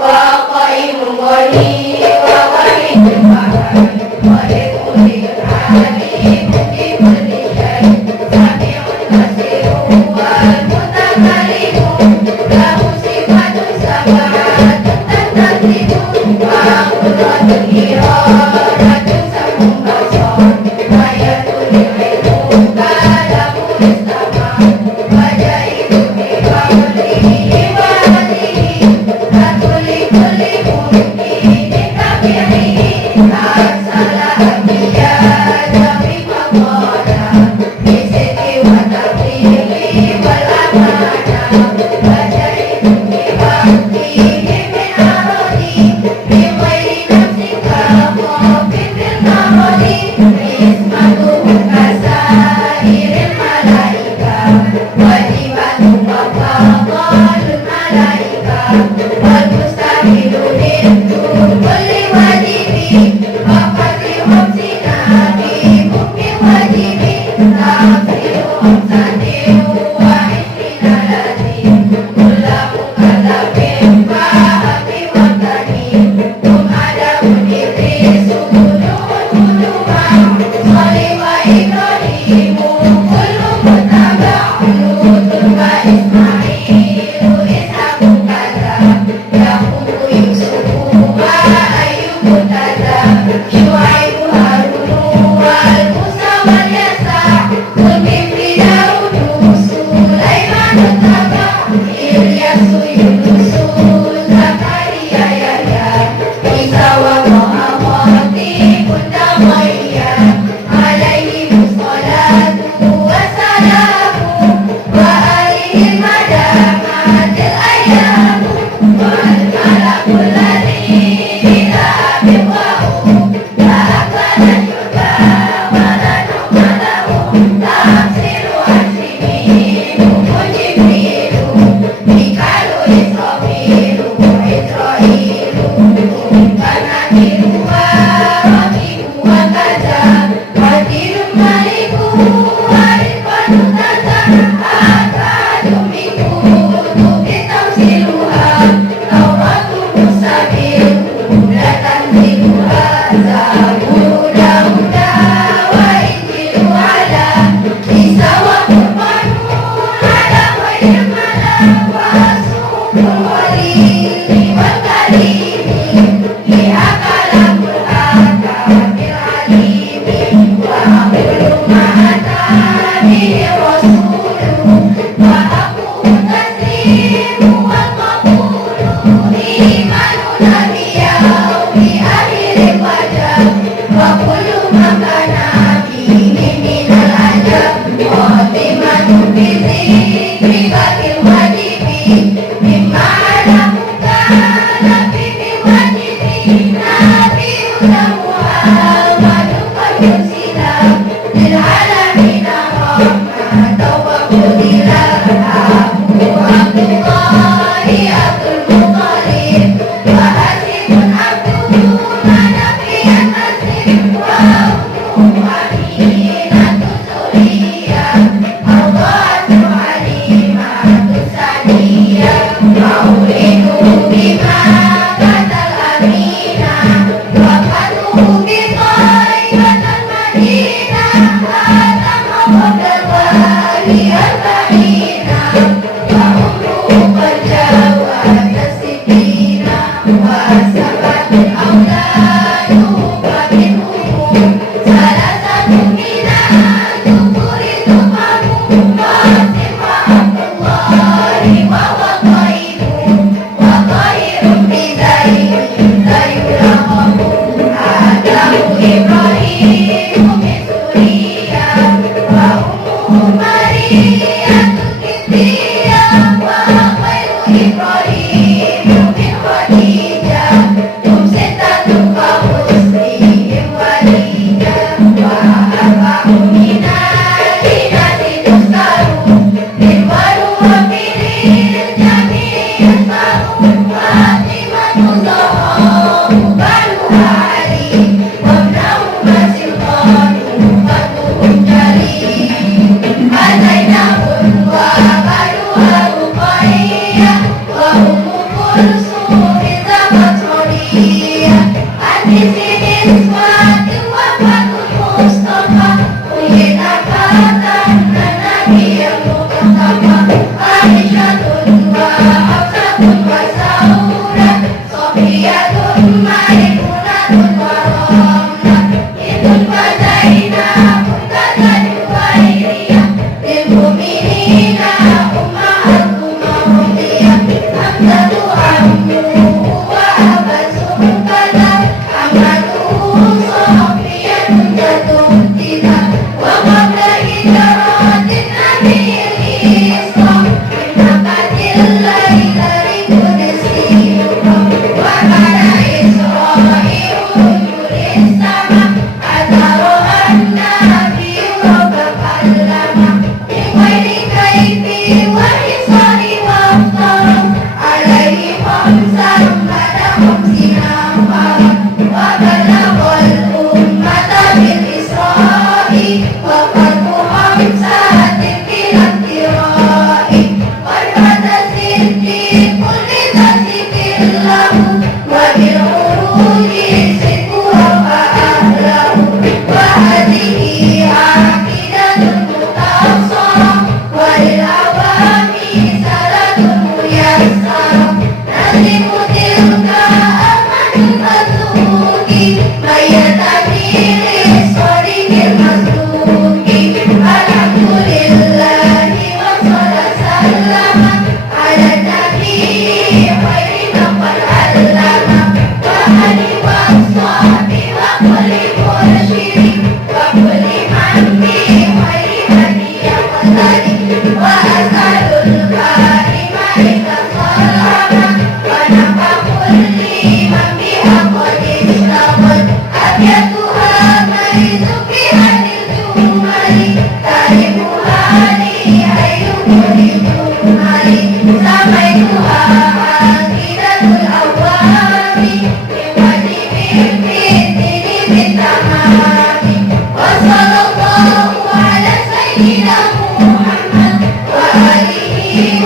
وقائم غني وواحد القهار ولكل عليم بكل شيء سميع بصير والمتكلم له صفات سبعة تنتظم وقدرة إرادة سمع بصر ويد العلم كلام استمع وجائز بقوله وعده كل ممكن تبعه أرسل أنبياء ذوي فضالا بالصدق والتبليغ والأمانة وجائز بحقهم من أراضي بغير نفس كخوف في المرض عصمتهم كسائر الملائكة واجبة وفضل الملائكة والمستحيل ضد كل واجب وقد خمسنا في حكم واجب تفسير 25 لازم كل مكلف فهم وطني ثم عدم إبليس صلي وإبراهيم كل متبع لوط وإسماعيل إسحاق كذا يعقوب يوسف وأيوب كذا شعيب هارون والموسى واليسع والكفر داود سليمان تبع إلياس يونس زكريا يحيى عيسى ومحمد كنت غيا عليه الصلاة والسلام وآله المدامات الأيام والملك الذي إذا بقاه تأكل الشربا ولا نوم له تفسير أسمه وجبريل ميكال إسرافيل إسرائيل كنعير ورقيب وكذا قدير ملك ورفق كذا أكاد من كتب تفسيرها توراة موسى بالهدى تنزيلها زبور داود وإنجيل على عيسى وقرآن على خير الملا وصوف الولي والكريم بها كلام الأحكام العليم وأقول ما أتى به رسوله وأقول تسليم والقبول إيماننا بيوم آخر الوجه وكل ما كان فيه من العجب خاتمة بذكرك الواجب مما علمك نبي بواجب نبينا محمد خير سلام للعالمين رحمة وقدرا أبو عبد الله عبد المطلب وهاشم عبد منافع النسب وأمه أمينة سورية أرضات عليمة سعدية مولده بمكة الأمينة وفاته بطيبة المدينة آدم قبل الوالي أربعين وعمره قد جاوز الستين وسبعة أولاده فمنهم ثلاثة من الذكور تقام قاسم وعبد الله وهو طيب وطير بزيد لا يلقب آدم إبراهيم من سوريا وأمه مريم القبطية وخير إبراهيم من خديجة هم ستة كحسنهم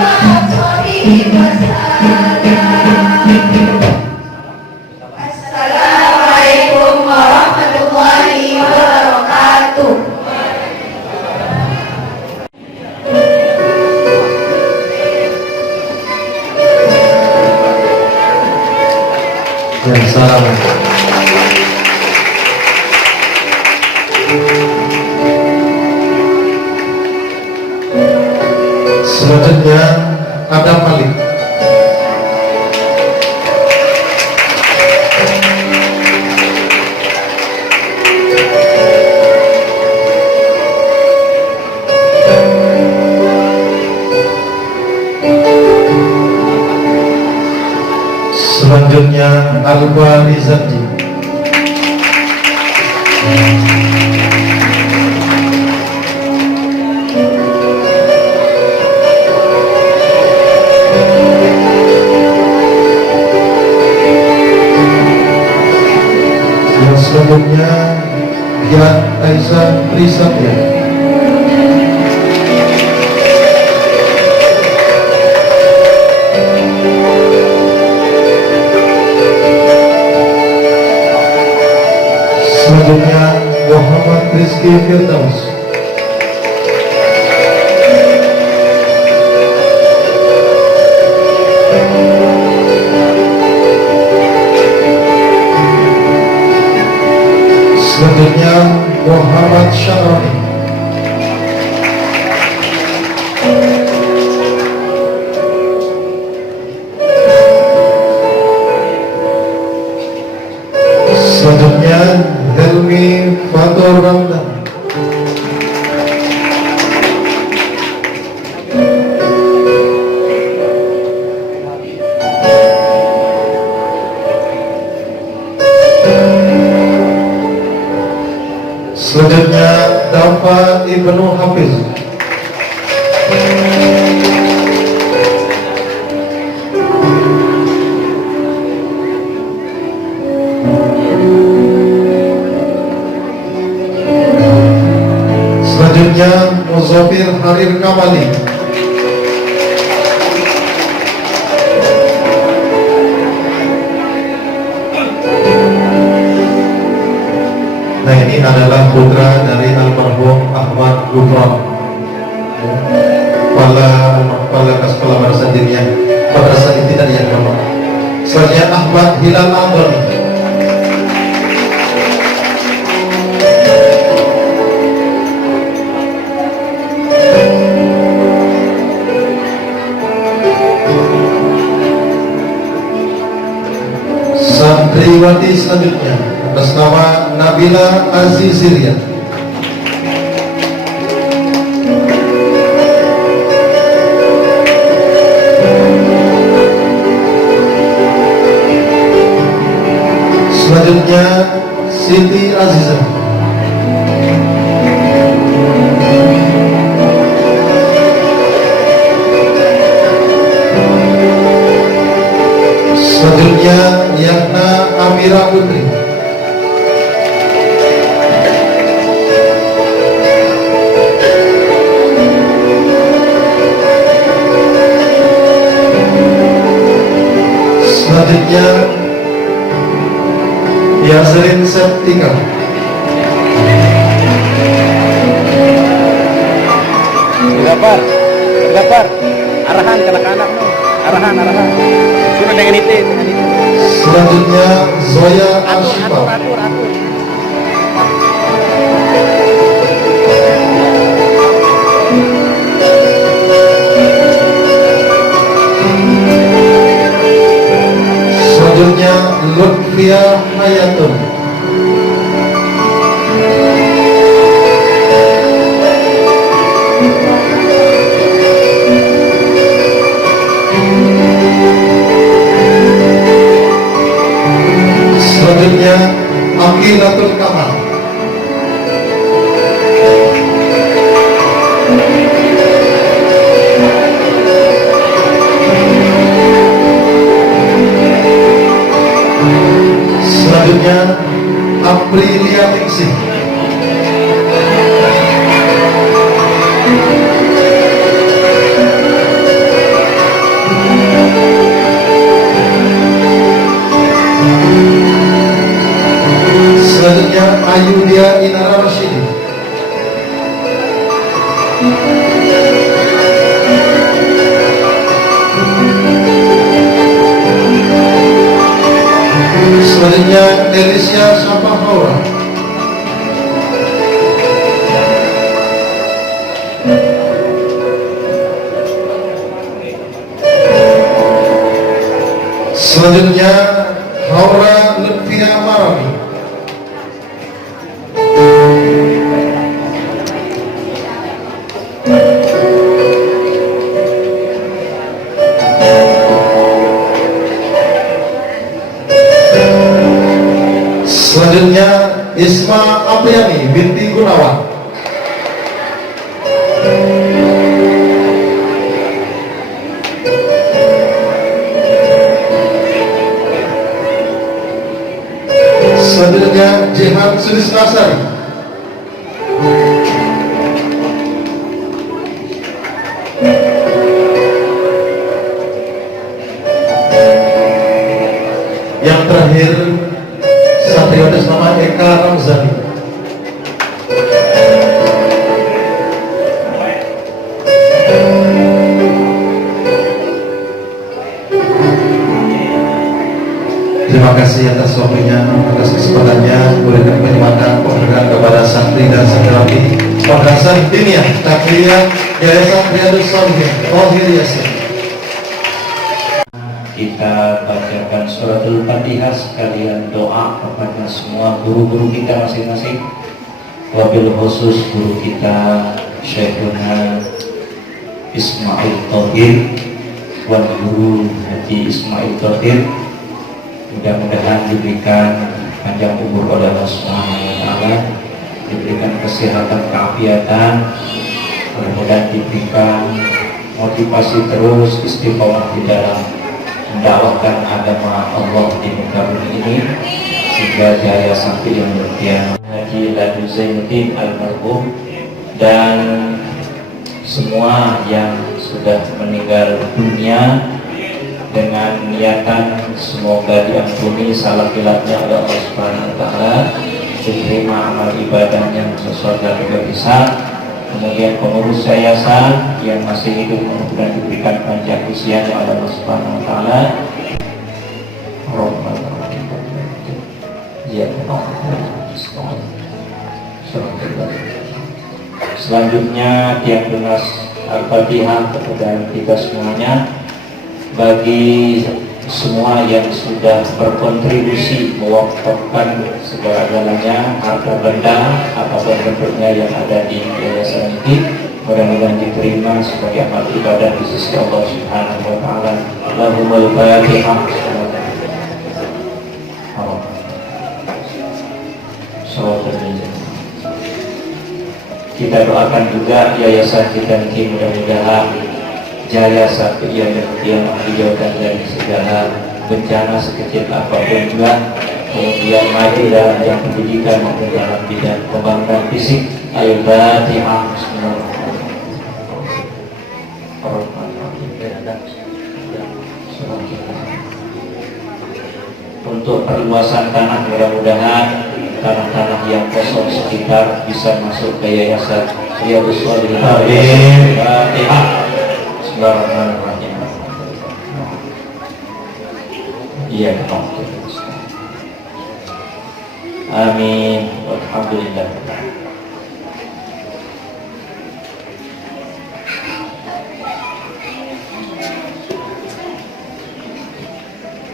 وأصحابه وسلم. Assalamualaikum warahmatullahi wabarakatuh. Ya, salam. Selanjutnya Adam Malik. Selanjutnya Alba Rizati. Yang selanjutnya Dia Aisyah Trisatya. Selanjutnya Muhammad Rizky Firdaus. Selanjutnya Muhammad Syaroni. Selanjutnya Helmi Fatur Ramdan. Selanjutnya Dafa Ibnu Hafiz. Selanjutnya Muzafir Harir Kamali. Nah, ini adalah putra dari almarhum Ahmad Gufron, kepala Kepala Madrasah Diniyah Madrasah Ibtidaiyah Pondok. Selanjutnya Ahmad Hilal Anggoni. Santriwati selanjutnya atas nama Nabila Aziziria. Selanjutnya Siti Azizah. Selanjutnya Yahna Amira Putri. Selanjutnya Yazrin Septika. Gapar, arahan ke anak-anak no, arahan. Sudah dengan itu. Selanjutnya Zoya Ashifa. Atur. Selanjutnya Lutfia Hayatun. Selanjutnya Aqilatul Kamal. Selanjutnya Aprilia Ningsih. Ayudia Inara Rashidi. Selanjutnya Delicia Sapahaura. Selanjutnya Haura Lutfia Marawi. Selanjutnya Isma Apriani binti Gunawan. Selanjutnya Jihan Sulisnasari. Yang terakhir satria atas nama Eka Ramzani. Terima kasih atas waktunya, atas kesempatannya memberikan kenikmatan penghargaan kepada santri dan santriwati Madrasah Diniyah Takriyah Yayasan Riyadus Shalihin Tohir Yasin. Kita bacakan suratul Fatihah sekalian doa kepada semua guru-guru kita masing-masing. Wabil khusus guru kita Syekhuna Ismail Thohir, Wan Guru Haji Ismail Thohir. Mudah-mudahan diberikan panjang umur oleh Allah Subhanahu wa Ta'ala, diberikan kesehatan, keafiatan, mudah-mudahan diberikan motivasi terus istiqomah di dalam mendakwahkan agama Allah di muka bumi ini sehingga jaya sampai yang bertiang. Haji Ladu Zainuddin almarhum dan semua yang sudah meninggal dunia dengan niatan semoga diampuni salah hilafnya oleh Allah Subhanahu wa Ta'ala, diterima amal ibadahnya sesuai dan juga bisa. Kemudian pengurus yayasan yang masih hidup mudah diberikan panjang usianya oleh Allah Subhanahu wa Ta'ala. Selanjutnya tiap lunas Al-Fatihah kepada kita semuanya. Bagi semua yang sudah berkontribusi mewakafkan segala-galanya, harta benda apapun bentuknya yang ada di yayasan ini, mudah-mudahan diterima sebagai amal ibadah di sisi Allah Subhanahu wa Ta'ala. Allahumma Fatihah. Kita doakan juga yayasan kita ini mudah-mudahan jaya sampai yang demikian dijauhkan dari segala bencana sekecil apapun juga, kemudian maju dalam bidang pendidikan maupun dalam bidang pembangunan fisik. Al-Fatihah. Untuk perluasan tanah, mudah-mudahan tanah-tanah yang kosong sekitar bisa masuk ke yayasan Riyadus Shalihin. Al-Fatihah. Bismillahirrahmanirrahim. Iya, amin. Alhamdulillah.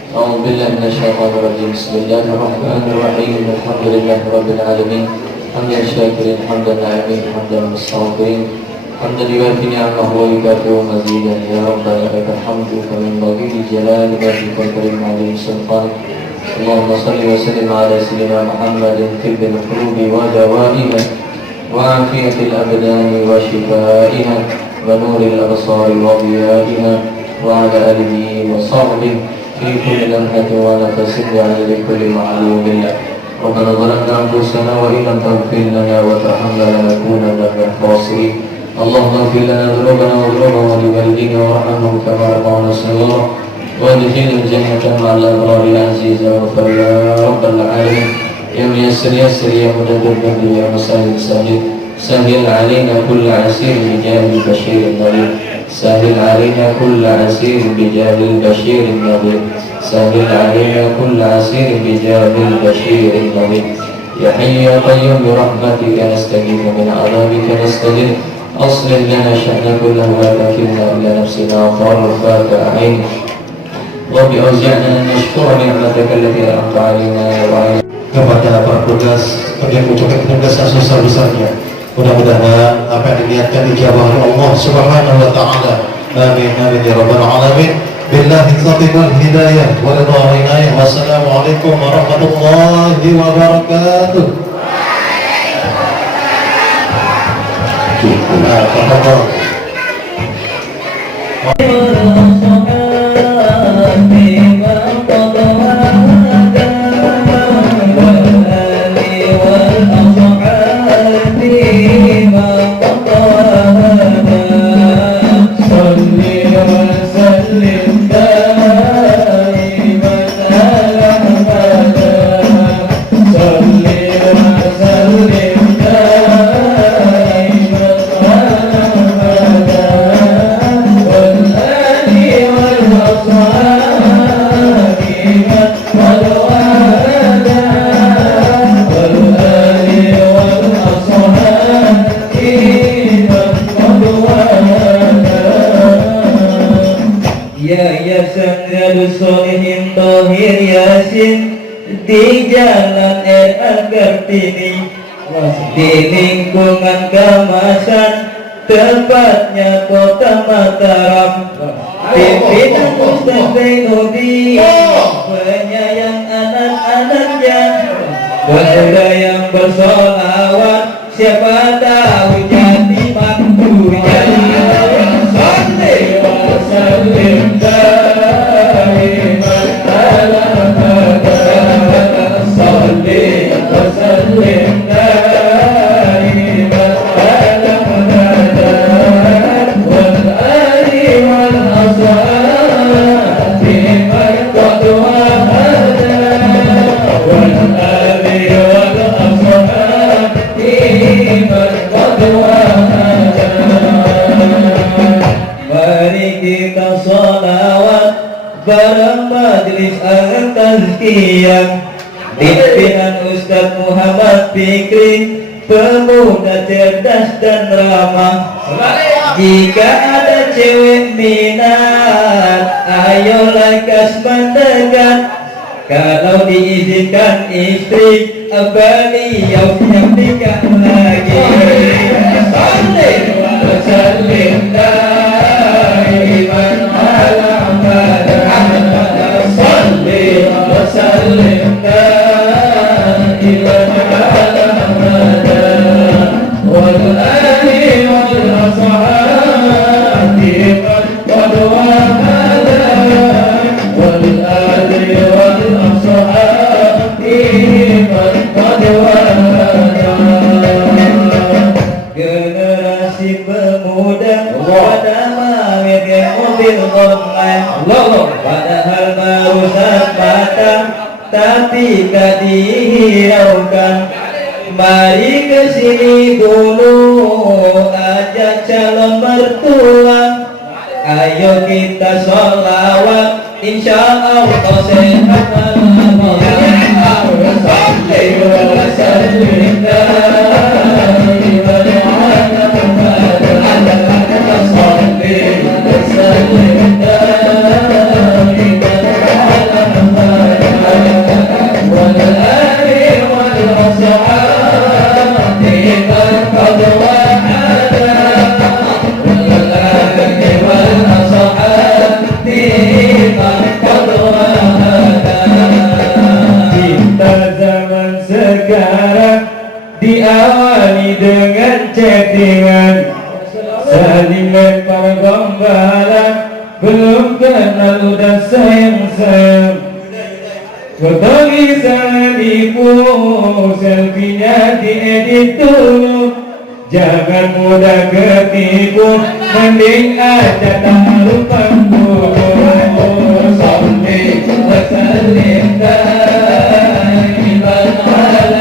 أعوذ بالله من الشيطان الرجيم. بسم الله الرحمن الرحيم. الحمد لله رب العالمين حمدا الشاكرين حمدا الناعمين حمدا المستغفرين حمدا يوافي نعمه ويكافئ مزيدا. يا ربنا لك الحمد كما ينبغي لجلال وجهك والكريم عليه سلطانك. اللهم صل وسلم على سيدنا محمد طب القلوب ودوائها وعافية الأبدان وشفائها ونور الأبصار وضيائها وعلى آله وصحبه في كل لمحة ونفس وعلى كل معلوم لك. ربنا ظلمنا أنفسنا وإن لم تغفر لنا وترحمنا لنكونن من الخاسرين. اللهم اغفر لنا ذنوبنا وذنوب والدينا وارحمهم كما رفعنا صغارا وادخلنا الجنة مع الأبرار العزيز والغفار يا رب العالمين. يا ميسر يسر يا مدبر بدر يا مسهل سهل سهل علينا كل عسير بجاه البشير النذير سهل علينا كل عسير بجاه البشير النذير سهل علينا كل عسير بجاه البشير النذير يا حي يا قيوم برحمتك نستغيث من عذابك نستغيث أصلح لنا شأن كله ولا تكلنا إلى نفسنا طرفة عين رب أوزعنا أن نشكر نعمتك التي أنعمت علينا وعلى kepada para petugas kami mengucapkan terima kasih sebesar-besarnya. Mudah-mudahan apa yang diniatkan dijabah oleh Allah Subhanahu wa taala. Amin amin ya rabbal alamin. Billahi taufiq wal hidayah wa ridha wa inayah. Wassalamualaikum warahmatullahi wabarakatuh. Solihin Tohir Yasin di jalan RA Kartini di lingkungan Kamasan tepatnya kota Mataram pimpinan Ustaz Zainuddin penyayang anak-anaknya pemuda yang bersolawat siapa tahu jadi mantunya salli wa sallim bareng majlis al-tazkiyah pimpinan Ustaz Muhammad Fikri pemuda cerdas dan ramah jika ada cewek minat ayolah kas mendekat kalau diizinkan istri beliau siap nikah lagi salli wa sallim daiman ala وسلم دائما على مدى والآل والأصحاب قد وهدى والآل والأصحاب قد وهدى generasi pemuda pada mawir yang mobil online padahal merusak mata tapi tak dihiraukan mari kesini dulu ajak calon mertua ayo kita sholawat insya Allah sehat diawali dengan chattingan saling lempar gambaran belum kenal udah sayang-sayang foto bisa nipu selfie-nya diedit dulu jangan mudah ketipu mending aja tak lupa dulu salli wa sallim daiman ala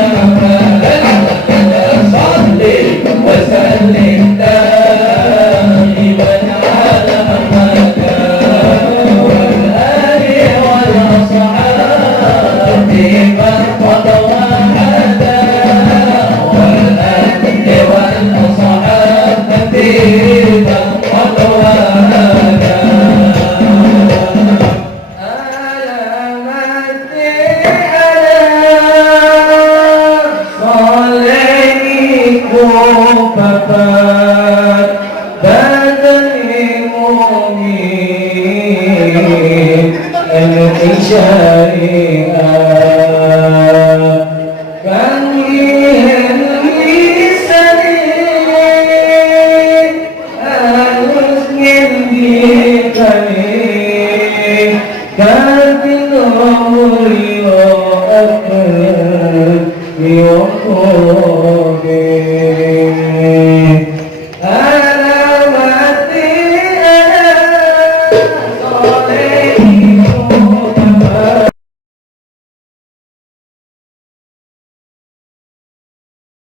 syariat panggilan lisan harus ngendikane